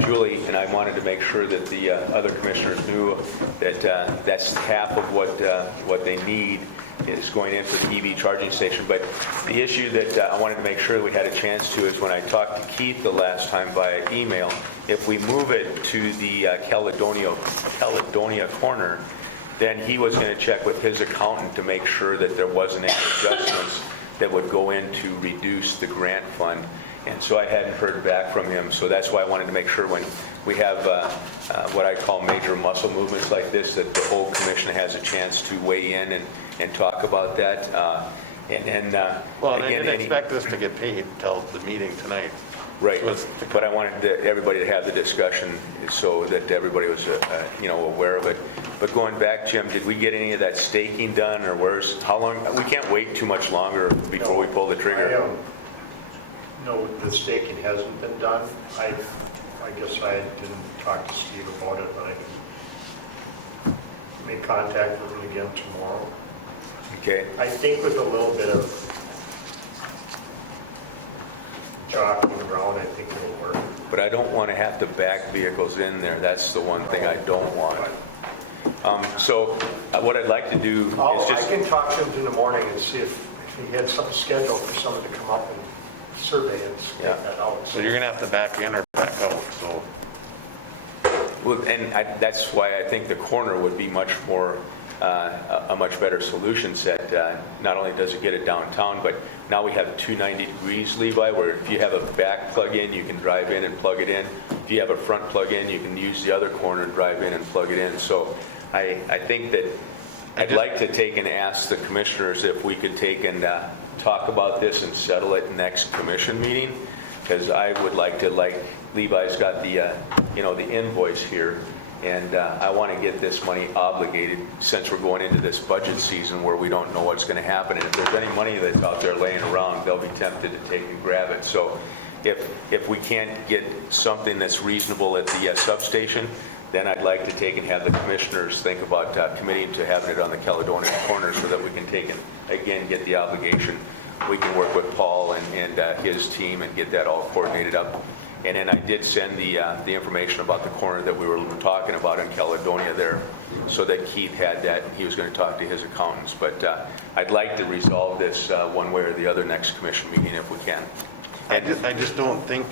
Julie, and I wanted to make sure that the other commissioners knew that that's half of what they need is going in for the EV charging station. But the issue that I wanted to make sure we had a chance to is when I talked to Keith the last time via email, if we move it to the Caledonia corner, then he was going to check with his accountant to make sure that there wasn't any adjustments that would go in to reduce the grant fund. And so I hadn't heard back from him, so that's why I wanted to make sure when we have what I call major muscle movements like this, that the whole commission has a chance to weigh in and talk about that. Well, and I didn't expect this to get paid till the meeting tonight. Right, but I wanted everybody to have the discussion so that everybody was, aware of it. But going back, Jim, did we get any of that staking done, or how long? We can't wait too much longer before we pull the trigger. No, the staking hasn't been done. I guess I didn't talk to Steve about it, but I can make contact with him again tomorrow. Okay. I think with a little bit of jockeying around, I think it'll work. But I don't want to have to back vehicles in there. That's the one thing I don't want. So what I'd like to do is just... I can talk to him in the morning and see if he had something scheduled for someone to come up and survey it, get that out. So you're going to have to back in or back out, so. Well, and that's why I think the corner would be much more, a much better solution set. Not only does it get it downtown, but now we have 290 degrees, Levi, where if you have a back plug-in, you can drive in and plug it in. If you have a front plug-in, you can use the other corner and drive in and plug it in. So I think that I'd like to take and ask the commissioners if we could take and talk about this and settle it next commission meeting, because I would like to, Levi's got the, the invoice here, and I want to get this money obligated since we're going into this budget season where we don't know what's going to happen. And if there's any money that's out there laying around, they'll be tempted to take and grab it. So if we can't get something that's reasonable at the substation, then I'd like to take and have the commissioners think about committing to having it on the Caledonia corner so that we can take and, again, get the obligation. We can work with Paul and his team and get that all coordinated up. And then I did send the information about the corner that we were talking about in Caledonia there, so that Keith had that, and he was going to talk to his accountants. But I'd like to resolve this one way or the other next commission meeting if we can. I just don't think,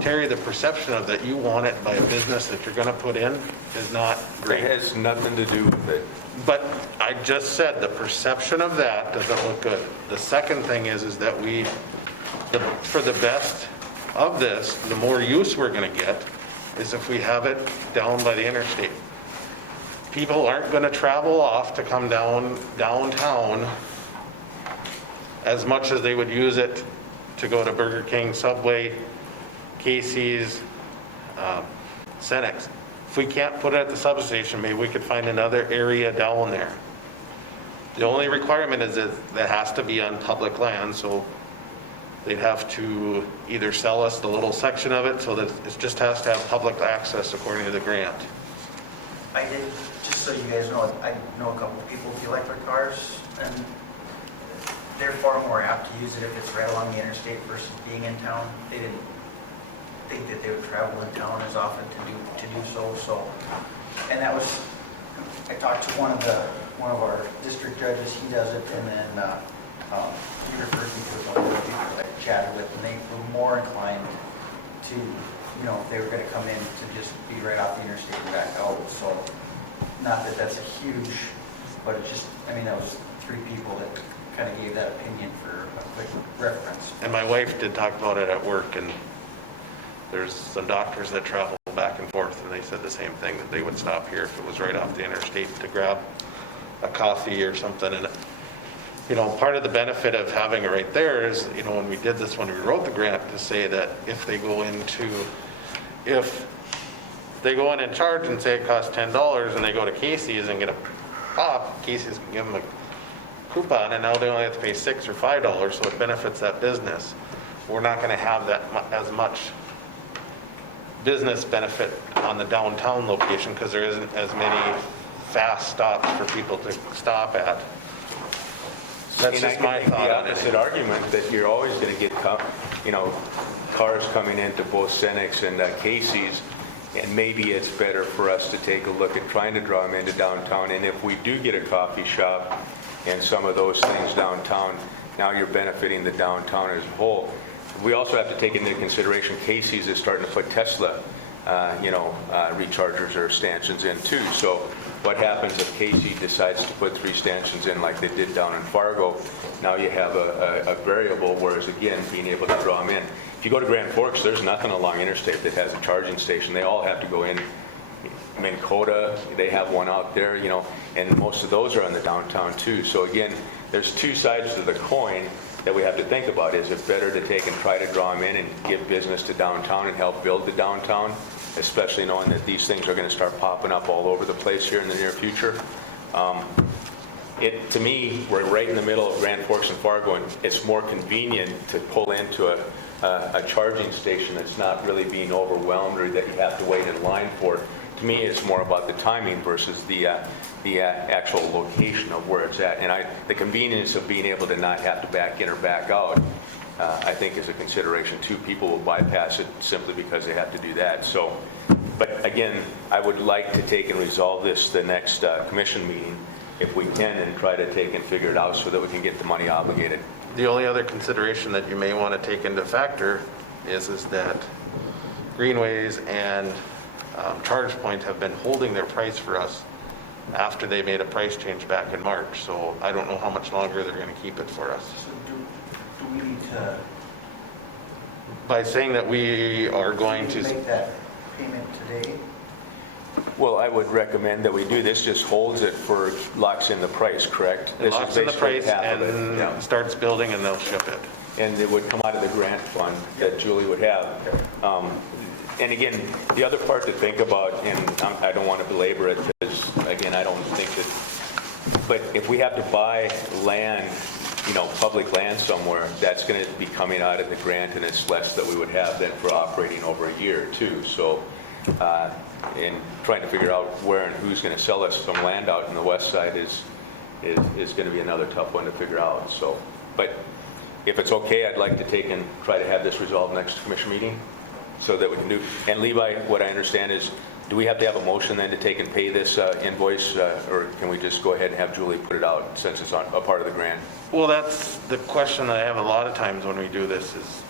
Terry, the perception of that you want it by a business that you're going to put in is not great. It has nothing to do with it. But I just said the perception of that doesn't look good. The second thing is that for the best of this, the more use we're going to get is if we have it down by the interstate. People aren't going to travel off to come downtown as much as they would use it to go to Burger King, Subway, Casey's, Cenex. If we can't put it at the substation, maybe we could find another area down there. The only requirement is that it has to be on public land, so they'd have to either sell us the little section of it so that it just has to have public access according to the grant. I did, just so you guys know, I know a couple of people with electric cars, and they're far more apt to use it if it's right along the interstate versus being in town. They didn't think that they would travel in town as often to do so. And that was, I talked to one of our district judges, he does it, and then he referred me to one of the people that I chatted with, and they were more inclined to, if they were going to come in, to just be right off the interstate and back out. So, not that that's a huge, but it just, that was 3 people that kind of gave that opinion for a quick reference. And my wife did talk about it at work, and there's some doctors that travel back and forth, and they said the same thing, that they would stop here if it was right off the interstate to grab a coffee or something. And part of the benefit of having it right there is, when we did this, when we wrote the grant, to say that if they go in and charge and say it costs $10 and they go to Casey's and get a pop, Casey's can give them coupon, and now they only have to pay $6 or $5, so it benefits that business. We're not going to have that as much business benefit on the downtown location because there isn't as many fast stops for people to stop at. That's And I just can my make thought the on opposite it. argument that you're always going to get, cars coming into both Cenex and Casey's, and maybe it's better for us to take a look at trying to draw them into downtown. And if we do get a coffee shop and some of those things downtown, now you're benefiting the downtown as a whole. We also have to take into consideration Casey's is starting to put Tesla, rechargers or stanchions in too. So what happens if Casey decides to put 3 stanchions in like they did down in Fargo? Now you have a variable, whereas again, being able to draw them in. If you go to Grand Forks, there's nothing along Interstate that has a charging station. They all have to go in. Minn Kota, they have one out there, and most of those are in the downtown too. So again, there's 2 sides to the coin that we have to think about. Is it better to take and try to draw them in and give business to downtown and help build the downtown, especially knowing that these things are going to start popping up all over the place here in the near future? To me, we're right in the middle of Grand Forks and Fargo, and it's more convenient to pull into a charging station that's not really being overwhelmed or that you have to wait in line for. To me, it's more about the timing versus the actual location of where it's at. And the convenience of being able to not have to back in or back out, I think is a consideration too. People will bypass it simply because they have to do that. So, but again, I would like to take and resolve this the next commission meeting if we can, and try to take and figure it out so that we can get the money obligated. The only other consideration that you may want to take into factor is that Greenways and ChargePoint have been holding their price for us after they made a price change back in March. So I don't know how much longer they're going to keep it for us. So do we need to By saying that we are going to... make that payment today? Well, I would recommend that we do this, just holds it for, locks in the price, correct? It locks in the price Half of it, and yeah. starts building and they'll ship it. And it would come out of the grant fund that Julie would have. And again, the other part to think about, and I don't want to belabor it, because again, I don't think that, but if we have to buy land, public land somewhere, that's going to be coming out of the grant, and it's less that we would have than for operating over a year too. So, and trying to figure out where and who's going to sell us some land out in the west side is going to be another tough one to figure out. So, but if it's okay, I'd like to take and try to have this resolved next commission meeting so that we can do. And Levi, what I understand is, do we have to have a motion then to take and pay this invoice, or can we just go ahead and have Julie put it out since it's a part of the grant? Well, that's the question that I have a lot of times when we do this is,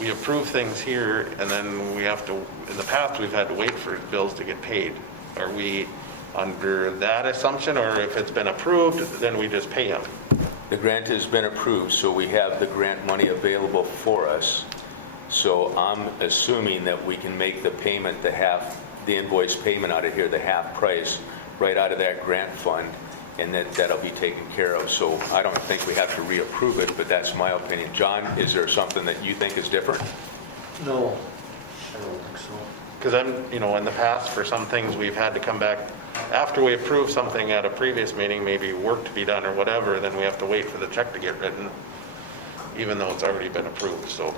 we approve things here and then we have to, in the past, we've had to wait for bills to get paid. Are we under that assumption, or if it's been approved, then we just pay them? The grant has been approved, so we have the grant money available for us. So I'm assuming that we can make the payment, the invoice payment out of here, the half price, right out of that grant fund, and that'll be taken care of. So I don't think we have to reapprove it, but that's my opinion. John, is there something that you think is different? No, I don't think so. Because in the past, for some things, we've had to come back after we approve something at a previous meeting, maybe work to be done or whatever, then we have to wait for the check to get written, even though it's already been approved. So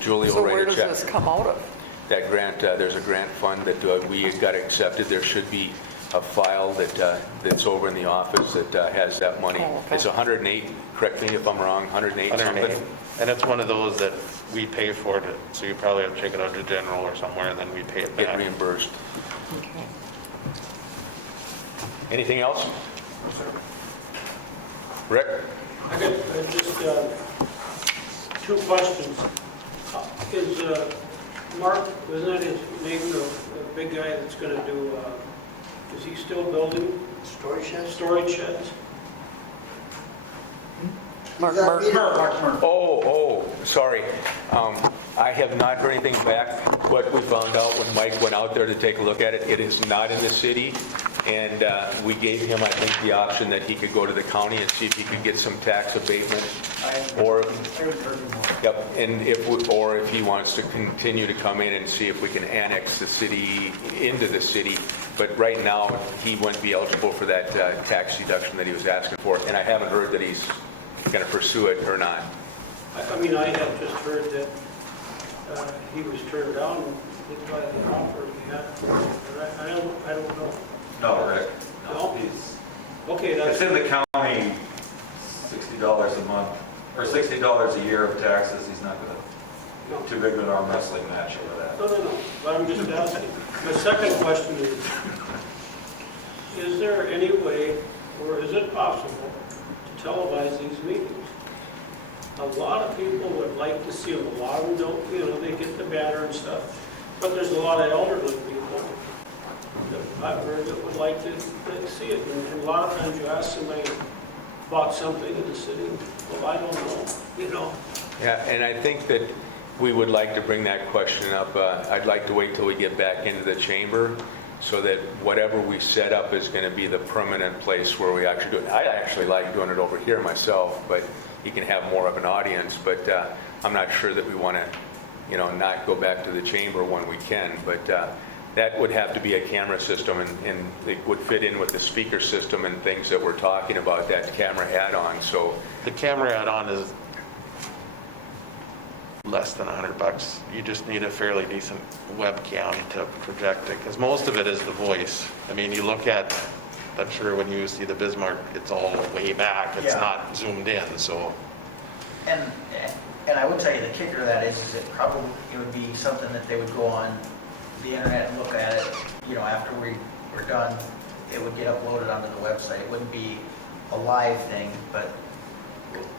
Julie will So where write a does check. this come out of? That grant, there's a grant fund that we got accepted. There should be a file that's over in the office that has that money. Oh, okay. It's 108, correct me if I'm wrong, 108 108. something? And it's one of those that we pay for it, so you probably have to take it out to general or somewhere, and then we pay it Get back. reimbursed. Okay. Anything else? Rick? I got just 2 questions. Is Mark, wasn't that his name, the big guy that's going to do, is he still building Storage sheds? storage sheds? Mark. Oh, sorry. I have not heard anything back. What we found out when Mike went out there to take a look at it, it is not in the city. And we gave him, I think, the option that he could go to the county and see if he could get some tax abatement, or, yep, and or if he wants to continue to come in and see if we can annex the city into the city. But right now, he wouldn't be eligible for that tax deduction that he was asking for, and I haven't heard that he's going to pursue it or not. I mean, I have just heard that he was turned down by the offer he had. I don't know. No, Rick. No? He's- Okay, It's that's, in the county, $60 a month, or $60 a year of taxes. He's not no, too big of an arm wrestling match over that. no, but I'm just asking. My second question is there any way, or is it possible, to televise these meetings? A lot of people would like to see them. A lot of them don't, you know, they get the banner and stuff. But there's a lot of elderly people that I've heard that would like to see it. And a lot of times you ask somebody about something in the city, well, I don't know, you know. Yeah, and I think that we would like to bring that question up. I'd like to wait till we get back into the chamber so that whatever we set up is going to be the permanent place where we actually do it. I actually like doing it over here myself, but you can have more of an audience. But I'm not sure that we want to, you know, not go back to the chamber when we can. But that would have to be a camera system, and it would fit in with the speaker system and things that we're talking about, that camera add-on. So The camera add-on is less than $100. You just need a fairly decent webcam to project it, because most of it is the voice. I mean, you look at, I'm sure when you see the Bismarck, it's all way back. It's Yeah. not zoomed in, so. And I would tell you the kicker of that is it would be something that they would go on the internet and look at it, you know, after we were done, it would get uploaded onto the website. It wouldn't be a live thing, but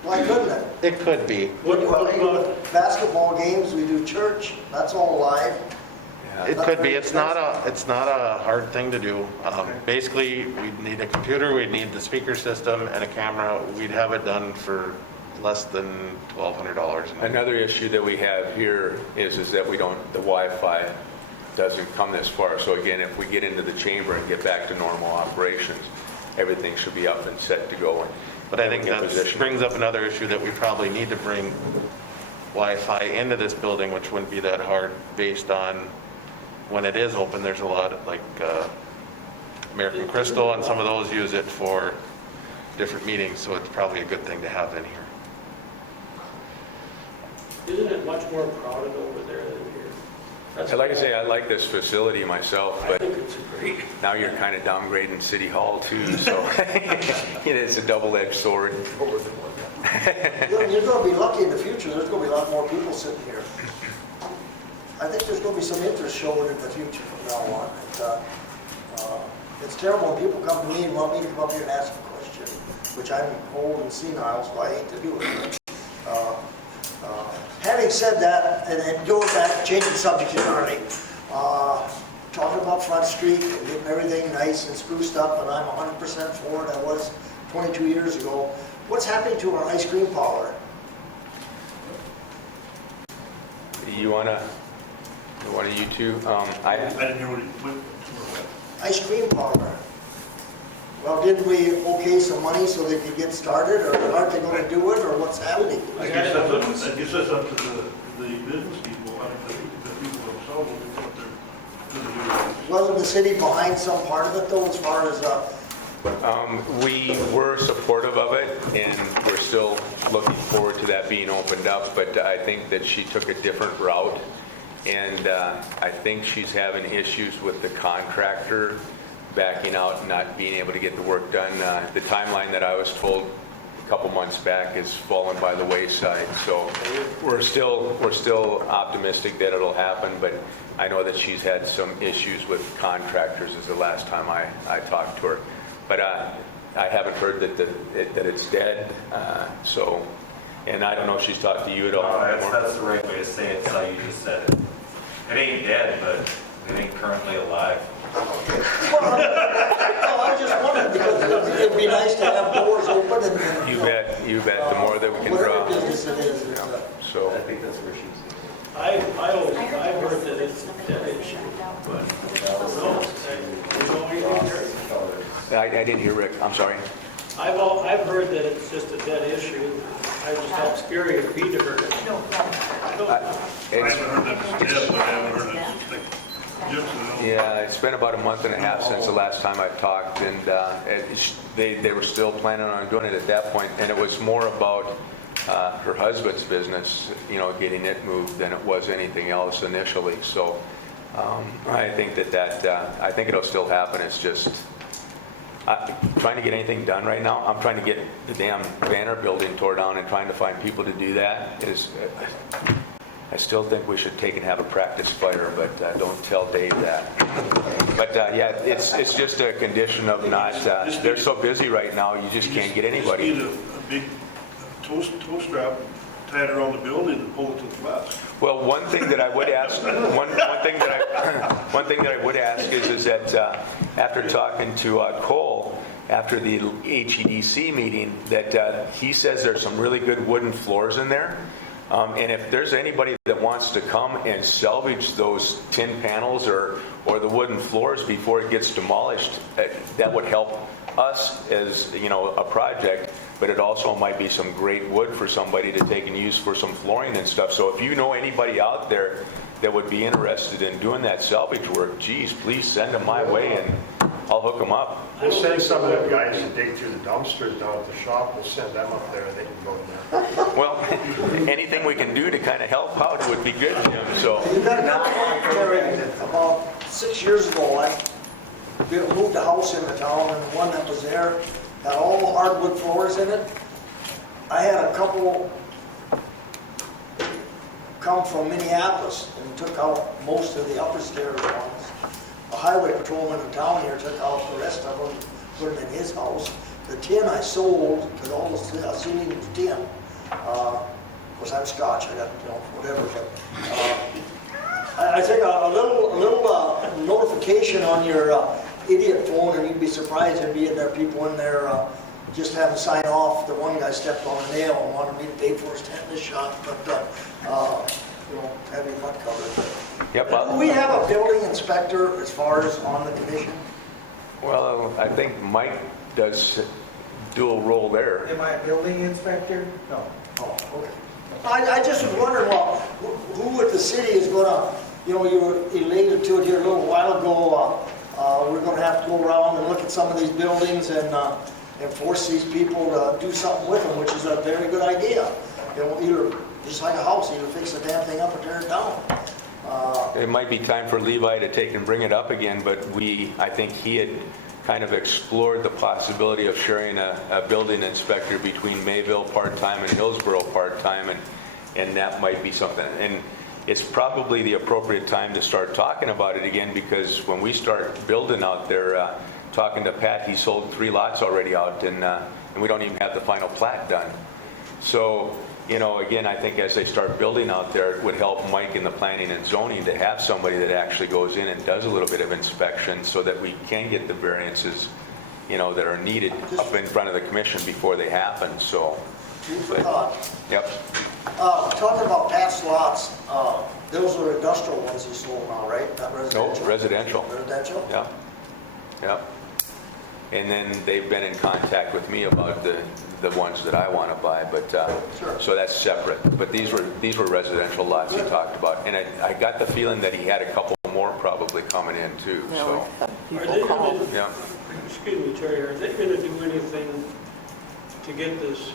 Why couldn't it? It could be. Basketball games, we do church, that's all live. It could be. It's not a hard thing to do. Basically, we'd need a computer, we'd need the speaker system and a camera. We'd have it done for less than $1,200. another issue that we have here is that the Wi-Fi doesn't come this far. So again, if we get into the chamber and get back to normal operations, everything should be up and set to go. But I think that brings up another issue that we probably need to bring Wi-Fi into this building, which wouldn't be that hard based on when it is open. There's a lot of, like American Crystal and some of those use it for different meetings, so it's probably a good thing to have in here. Isn't it much more crowded over there than here? That's Like I say, I like this facility myself, I but think it's great. now you're kind of downgrading City Hall too, so it's a double-edged sword. You're gonna be lucky in the future, there's gonna be a lot more people sitting here. I think there's gonna be some interest shown in the future from now on. It's terrible when people come to me and want me to come up here and ask a question, which I'm old and senile, so I hate to do it. Having said that, and going back, changing the subject entirely, talking about Front Street and getting everything nice and spruced up, and I'm 100% for it, I was 22 years ago. What's happening to our ice cream parlor? One of you two? I didn't know what it went to. Ice cream parlor. Well, didn't we okay some money so they could get started, or aren't they going to do it, or what's happening? I guess that's up to the business people, I mean, the people themselves, what they're going to do. Wasn't the city behind some part of it, though, as far as, We were supportive of it, and we're still looking forward to that being opened up, but I think that she took a different route, and I think she's having issues with the contractor backing out and not being able to get the work done. The timeline that I was told a couple months back has fallen by the wayside, so we're still optimistic that it'll happen, but I know that she's had some issues with contractors is the last time I talked to her. But I haven't heard that it's dead, so, and I don't know if she's talked to you at all. That's the right way to say it, so you just said it. It ain't dead, but it ain't currently alive. well, I was just wondering, because it'd be nice to have doors open and... You bet, the more that we can draw. Whatever business it is, So, I think that's where she's. I've heard that it's dead issue, but I don't know. You know anything, Terry? I didn't hear Rick, I'm sorry. I've heard that it's just a dead issue. I just have Scary or Pete to heard it. No, I haven't heard that it's dead, but I haven't heard it's like gypsum. Yeah, it's been about a month and a half since the last time I talked, and they were still planning on doing it at that point, and it was more about her husband's business, you know, getting it moved than it was anything else initially. So I think I think it'll still happen. It's just trying to get anything done right now. I'm trying to get the damn Banner building tore down and trying to find people to do that. I still think we should take and have a practice fire, but don't tell Dave that. But yeah, it's just a condition of not, they're so busy right now, you just can't get anybody. Just need a big tow strap, tie it around the building and pull it to the west. Well, one thing that I would ask, one thing that I would ask is that after talking to Cole after the HEDC meeting, that he says there's some really good wooden floors in there. And if there's anybody that wants to come and salvage those tin panels or the wooden floors before it gets demolished, that would help us as, you know, a project, but it also might be some great wood for somebody to take and use for some flooring and stuff. So if you know anybody out there that would be interested in doing that salvage work, geez, please send them my way and I'll hook them up. We'll send some of the guys to dig through the dumpsters down at the shop, we'll send them up there, and they can go in there. Well, anything we can do to kind of help out would be good, Jim, so. You got to Terry, about 6 years ago, I moved a house into town, and the one that was there had all hardwood floors in it. I had a couple come from Minneapolis and took out most of the upper stairs ones. A highway patrolman in town here took out the rest of them, put them in his house. The tin I sold, because all the ceiling was tin. Of course, I'm Scotch, I got, you know, whatever, but I think a little notification on your idiot phone, and you'd be surprised there'd be people in there just having to sign off. The one guy stepped on a nail and wanted me to pay for his tetanus shot, but you know, having mud covered. Yep. Do we have a building inspector as far as on the commission? Well, I think Mike does dual role there. Am I a building inspector? No. Oh, okay. I just was wondering, well, who at the city is gonna, you know, you were elated to it here a little while ago, we're gonna have to go around and look at some of these buildings and force these people to do something with them, which is a very good idea. You know, either, just like a house, either fix the damn thing up or tear it down. It might be time for Levi to take and bring it up again, but I think he had kind of explored the possibility of sharing a building inspector between Mayville part-time and Hillsborough part-time, and that might be something. And it's probably the appropriate time to start talking about it again, because when we start building out there, talking to Pat, he sold 3 lots already out, and we don't even have the final plat done. So, you know, again, I think as they start building out there, it would help Mike in the planning and zoning to have somebody that actually goes in and does a little bit of inspection so that we can get the variances, you know, that are needed up in front of the commission before they happen, so. Food for thought. Yep. Talking about past lots, those are industrial ones you sold now, right? Not residential? No, residential. Residential? Yep. Yep. And then they've been in contact with me about the ones that I want to buy, but Sure. so that's separate. But these were residential lots he talked about, and I got the feeling that he had a couple more probably coming in too. Yeah, So we've had Are people they call. gonna, yeah. excuse me, Terry, are they gonna do anything to get this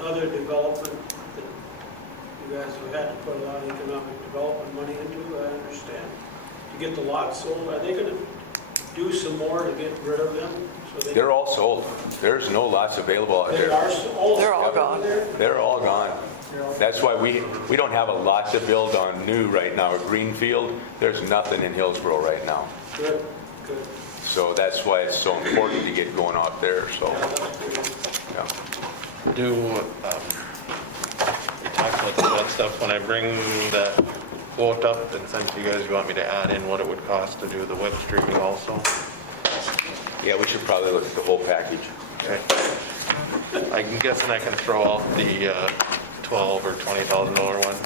other development that you guys have had to put a lot of economic development money into, I understand, to get the lots sold? Are they gonna do some more to get rid of them? So They're all sold. There's no lots available out They there. are all. They're all gone. They're all gone. That's why we don't have a lot to build on new right now. At Greenfield, there's nothing in Hillsborough right now. Good, good. So that's why it's so important to get going out there, so. Yeah, that's good. Yeah. We talked about that stuff when I bring the quote up, and since you guys want me to add in what it would cost to do the web streaming also. Yeah, we should probably look at the whole package. Okay. I'm guessing I can throw out the $12,000 or $20,000 one.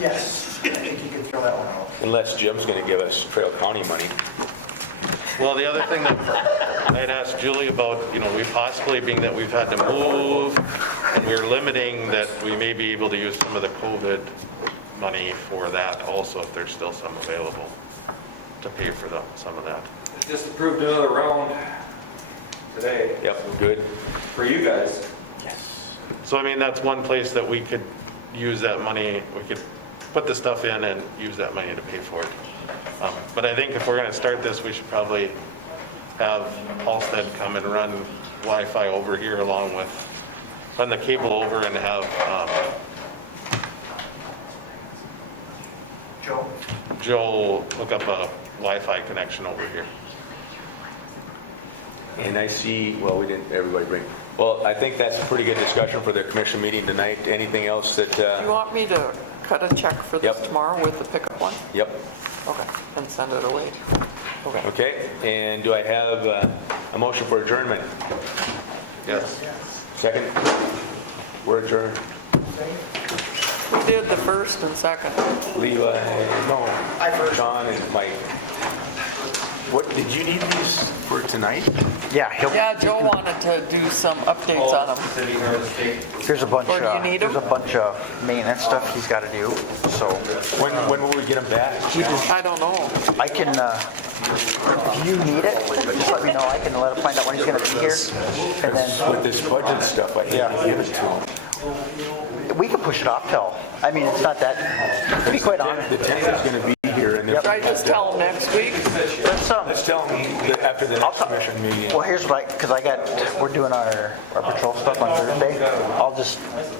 Yes. think you can throw that one out. Unless Jim's going to give us Trail County money. Well, the other thing that I had asked Julie about, we possibly, being that we've had to move, and we're limiting that we may be able to use some of the COVID money for that also, if there's still some available to pay for some of that. Just approved another round today. Yep, good. For you guys. So, that's one place that we could use that money, we could put the stuff in and use that money to pay for it. But I think if we're going to start this, we should probably have Halsted come and run Wi-Fi over here along with, run the cable over and have Joe hook up a Wi-Fi connection over here. And I see, well, we didn't, everybody bring, well, I think that's a pretty good discussion for the commission meeting tonight. Anything else that, Do you want me to cut a check for this Yep. tomorrow with the pickup one? yep, Okay, and send it away. Okay. okay. And do I have a motion for adjournment? Yes. Second? We're adjourned. Who did the first and second? Levi, no, John and Mike. What, did you need these for tonight? Yeah, Yeah, Joe wanted to do some updates on them. City or the state. there's a bunch Or do you need there's a them? bunch of maintenance stuff he's got to do, so When will we get them back? I don't know. I can, if you need it, just let me know, I can let him find out when he's gonna be here, and then With this budget stuff, I hate to give it to them. we can push it off till, it's not that, to be quite honest. The 10th is going to be here, and if Should I just tell them next week? let's tell them that after the next commission meeting. Well, here's what because we're doing our patrol stuff on Thursday.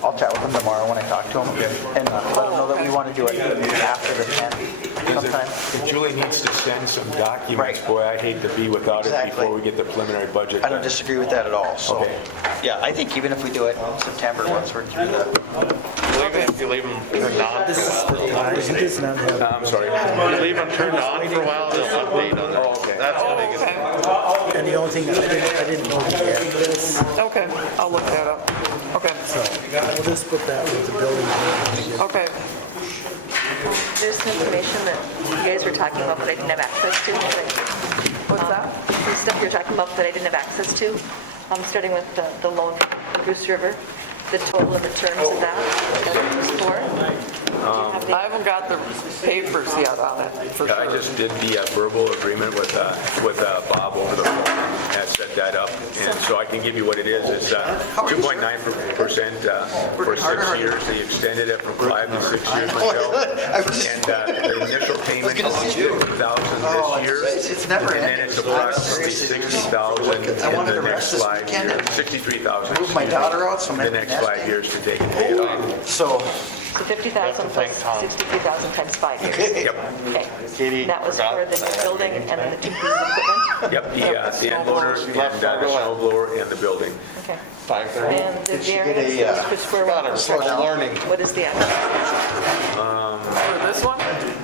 I'll chat with him tomorrow when I talk to him and let him know that we want to do it after the 10th sometime. If Julie needs to send some documents, Right. boy, I'd hate to be without it Exactly. before we get the preliminary budget. I don't disagree with that at all, so. Okay. Yeah, I think even if we do it in September, once we're through the, Even if you leave them turned on, I'm sorry. you leave them turned on for a while, they'll update on Oh, it. okay. That's the biggest Okay. And the only thing, I didn't know the address, Okay, I'll look that up. Okay, so we'll just put that with the building. okay. There's some information that you guys were talking about that I didn't have access to. What's that? Some stuff you're talking about that I didn't have access to. Starting with the loan for Goose River, the total of the terms of that it was for. I haven't got the papers yet on it, for I sure. just did the verbal agreement with Bob over the phone and set that up. And so I can give you what it is. It's 2.9% for 6 years. They extended it from 5 to 6 years, Michelle. And the initial payment is $60,000 this year. it's never And then ending. it's approximately $60,000 in the next 5 years. $63,000 Move my daughter out, so I'm in the empty next 5 nesting. years to take and pay it off. So, So 50,000 plus 63,000 times 5 years. Yep. Okay. Katie, That was for the building and then the two pieces of equipment? Yep, the end loader and the snow blower and the building. Okay. 5:30. And the Did she get variance a, is for square Got her one. slow learning. What is the address? For this one?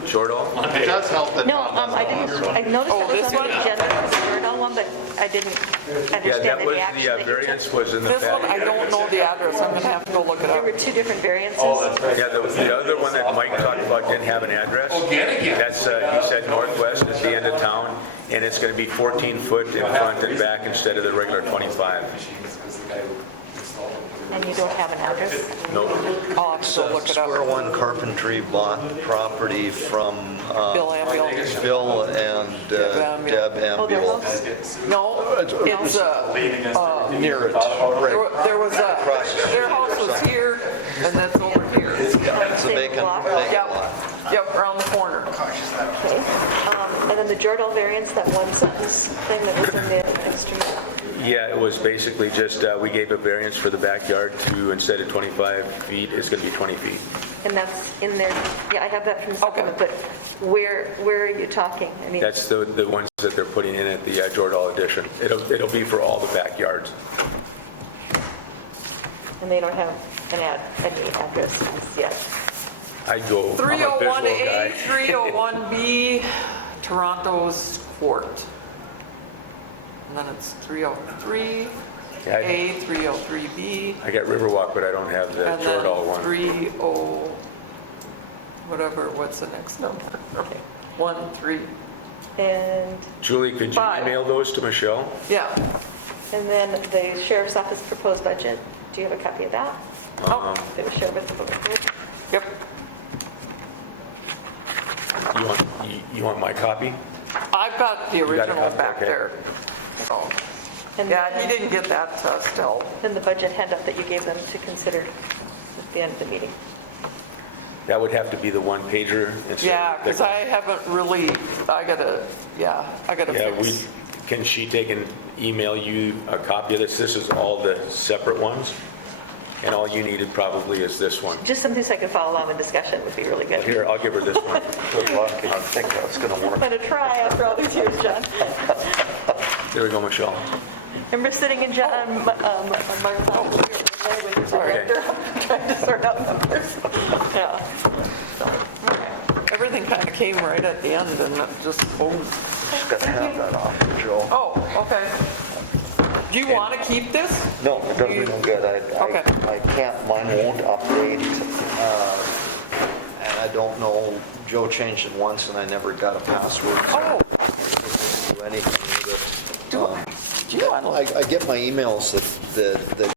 Shortall? It does help that No, Tom doesn't I know. didn't, I noticed Oh, that was this on the one? agenda for the Jordan one, but I didn't Yeah, understand that was any action the that you took. variance was in the This one, I back. don't know the address. I'm gonna have to go look it There up. were two different variances. Yeah, the other one that Mike talked about didn't have an address. That's, he said northwest at the end of town, and it's going to be 14 foot in front and back instead of the regular 25. And you don't have an address? Nope. I'll have to go look it up. Square One Carpentry bought the property from Bill Ambiel. Bill and Ambiel. Deb Oh, their Ambiel. house? No, it's, Near it, there was their house was here, and that's over here. It's a Same vacant block? lot. Yep, around the corner. Okay. And then the Jordan variance, that one sentence thing that was in the extra. Yeah, it was basically just, we gave a variance for the backyard to, instead of 25 feet, it's going to be 20 feet. And that's in there, yeah, I have that from the supplement, but where are you talking? I mean, That's the ones that they're putting in at the Jordal addition. It'll be for all the backyards. and they don't have any addresses yet. I'm a visual guy. 301A, 301B, Toronto's Court. And then it's 303A, Yeah, 303B, I got Riverwalk, but I don't have the and then Jordal one. 30, whatever, what's the next number? 1, 3, And, Julie, could you 5. email those to Michelle? Yeah. and then the sheriff's office proposed budget, do you have a copy of that? Oh, That was shared with the board. yep. You want my copy? I've got the got a original copy, back okay. there. So, And yeah, he then- didn't get that to us till, Then the budget handout that you gave them to consider at the end of the meeting. That would have to be the one pager instead. yeah, of because the- I haven't really, I gotta Yeah, fix. can she take and email you a copy of this? This is all the separate ones, and all you needed probably is this one. Just something so I can follow along the discussion would be really good. Here, I'll give her this one. Good luck, I don't think that's gonna I'm work. gonna try after all these years, John. There we go, Michelle. Remember sitting in John, Mark's office here when he was the director, trying to sort out numbers? Yeah. So, okay. Everything kind of came right at the end and it just, Just gotta have that off, Joe. oh, okay. Do you want to keep this? No, it doesn't look good. Okay. I can't, mine won't update. And I don't know, Joe changed it once and I never got a password. So Oh, I can't do anything with it. do you want to? I get my emails that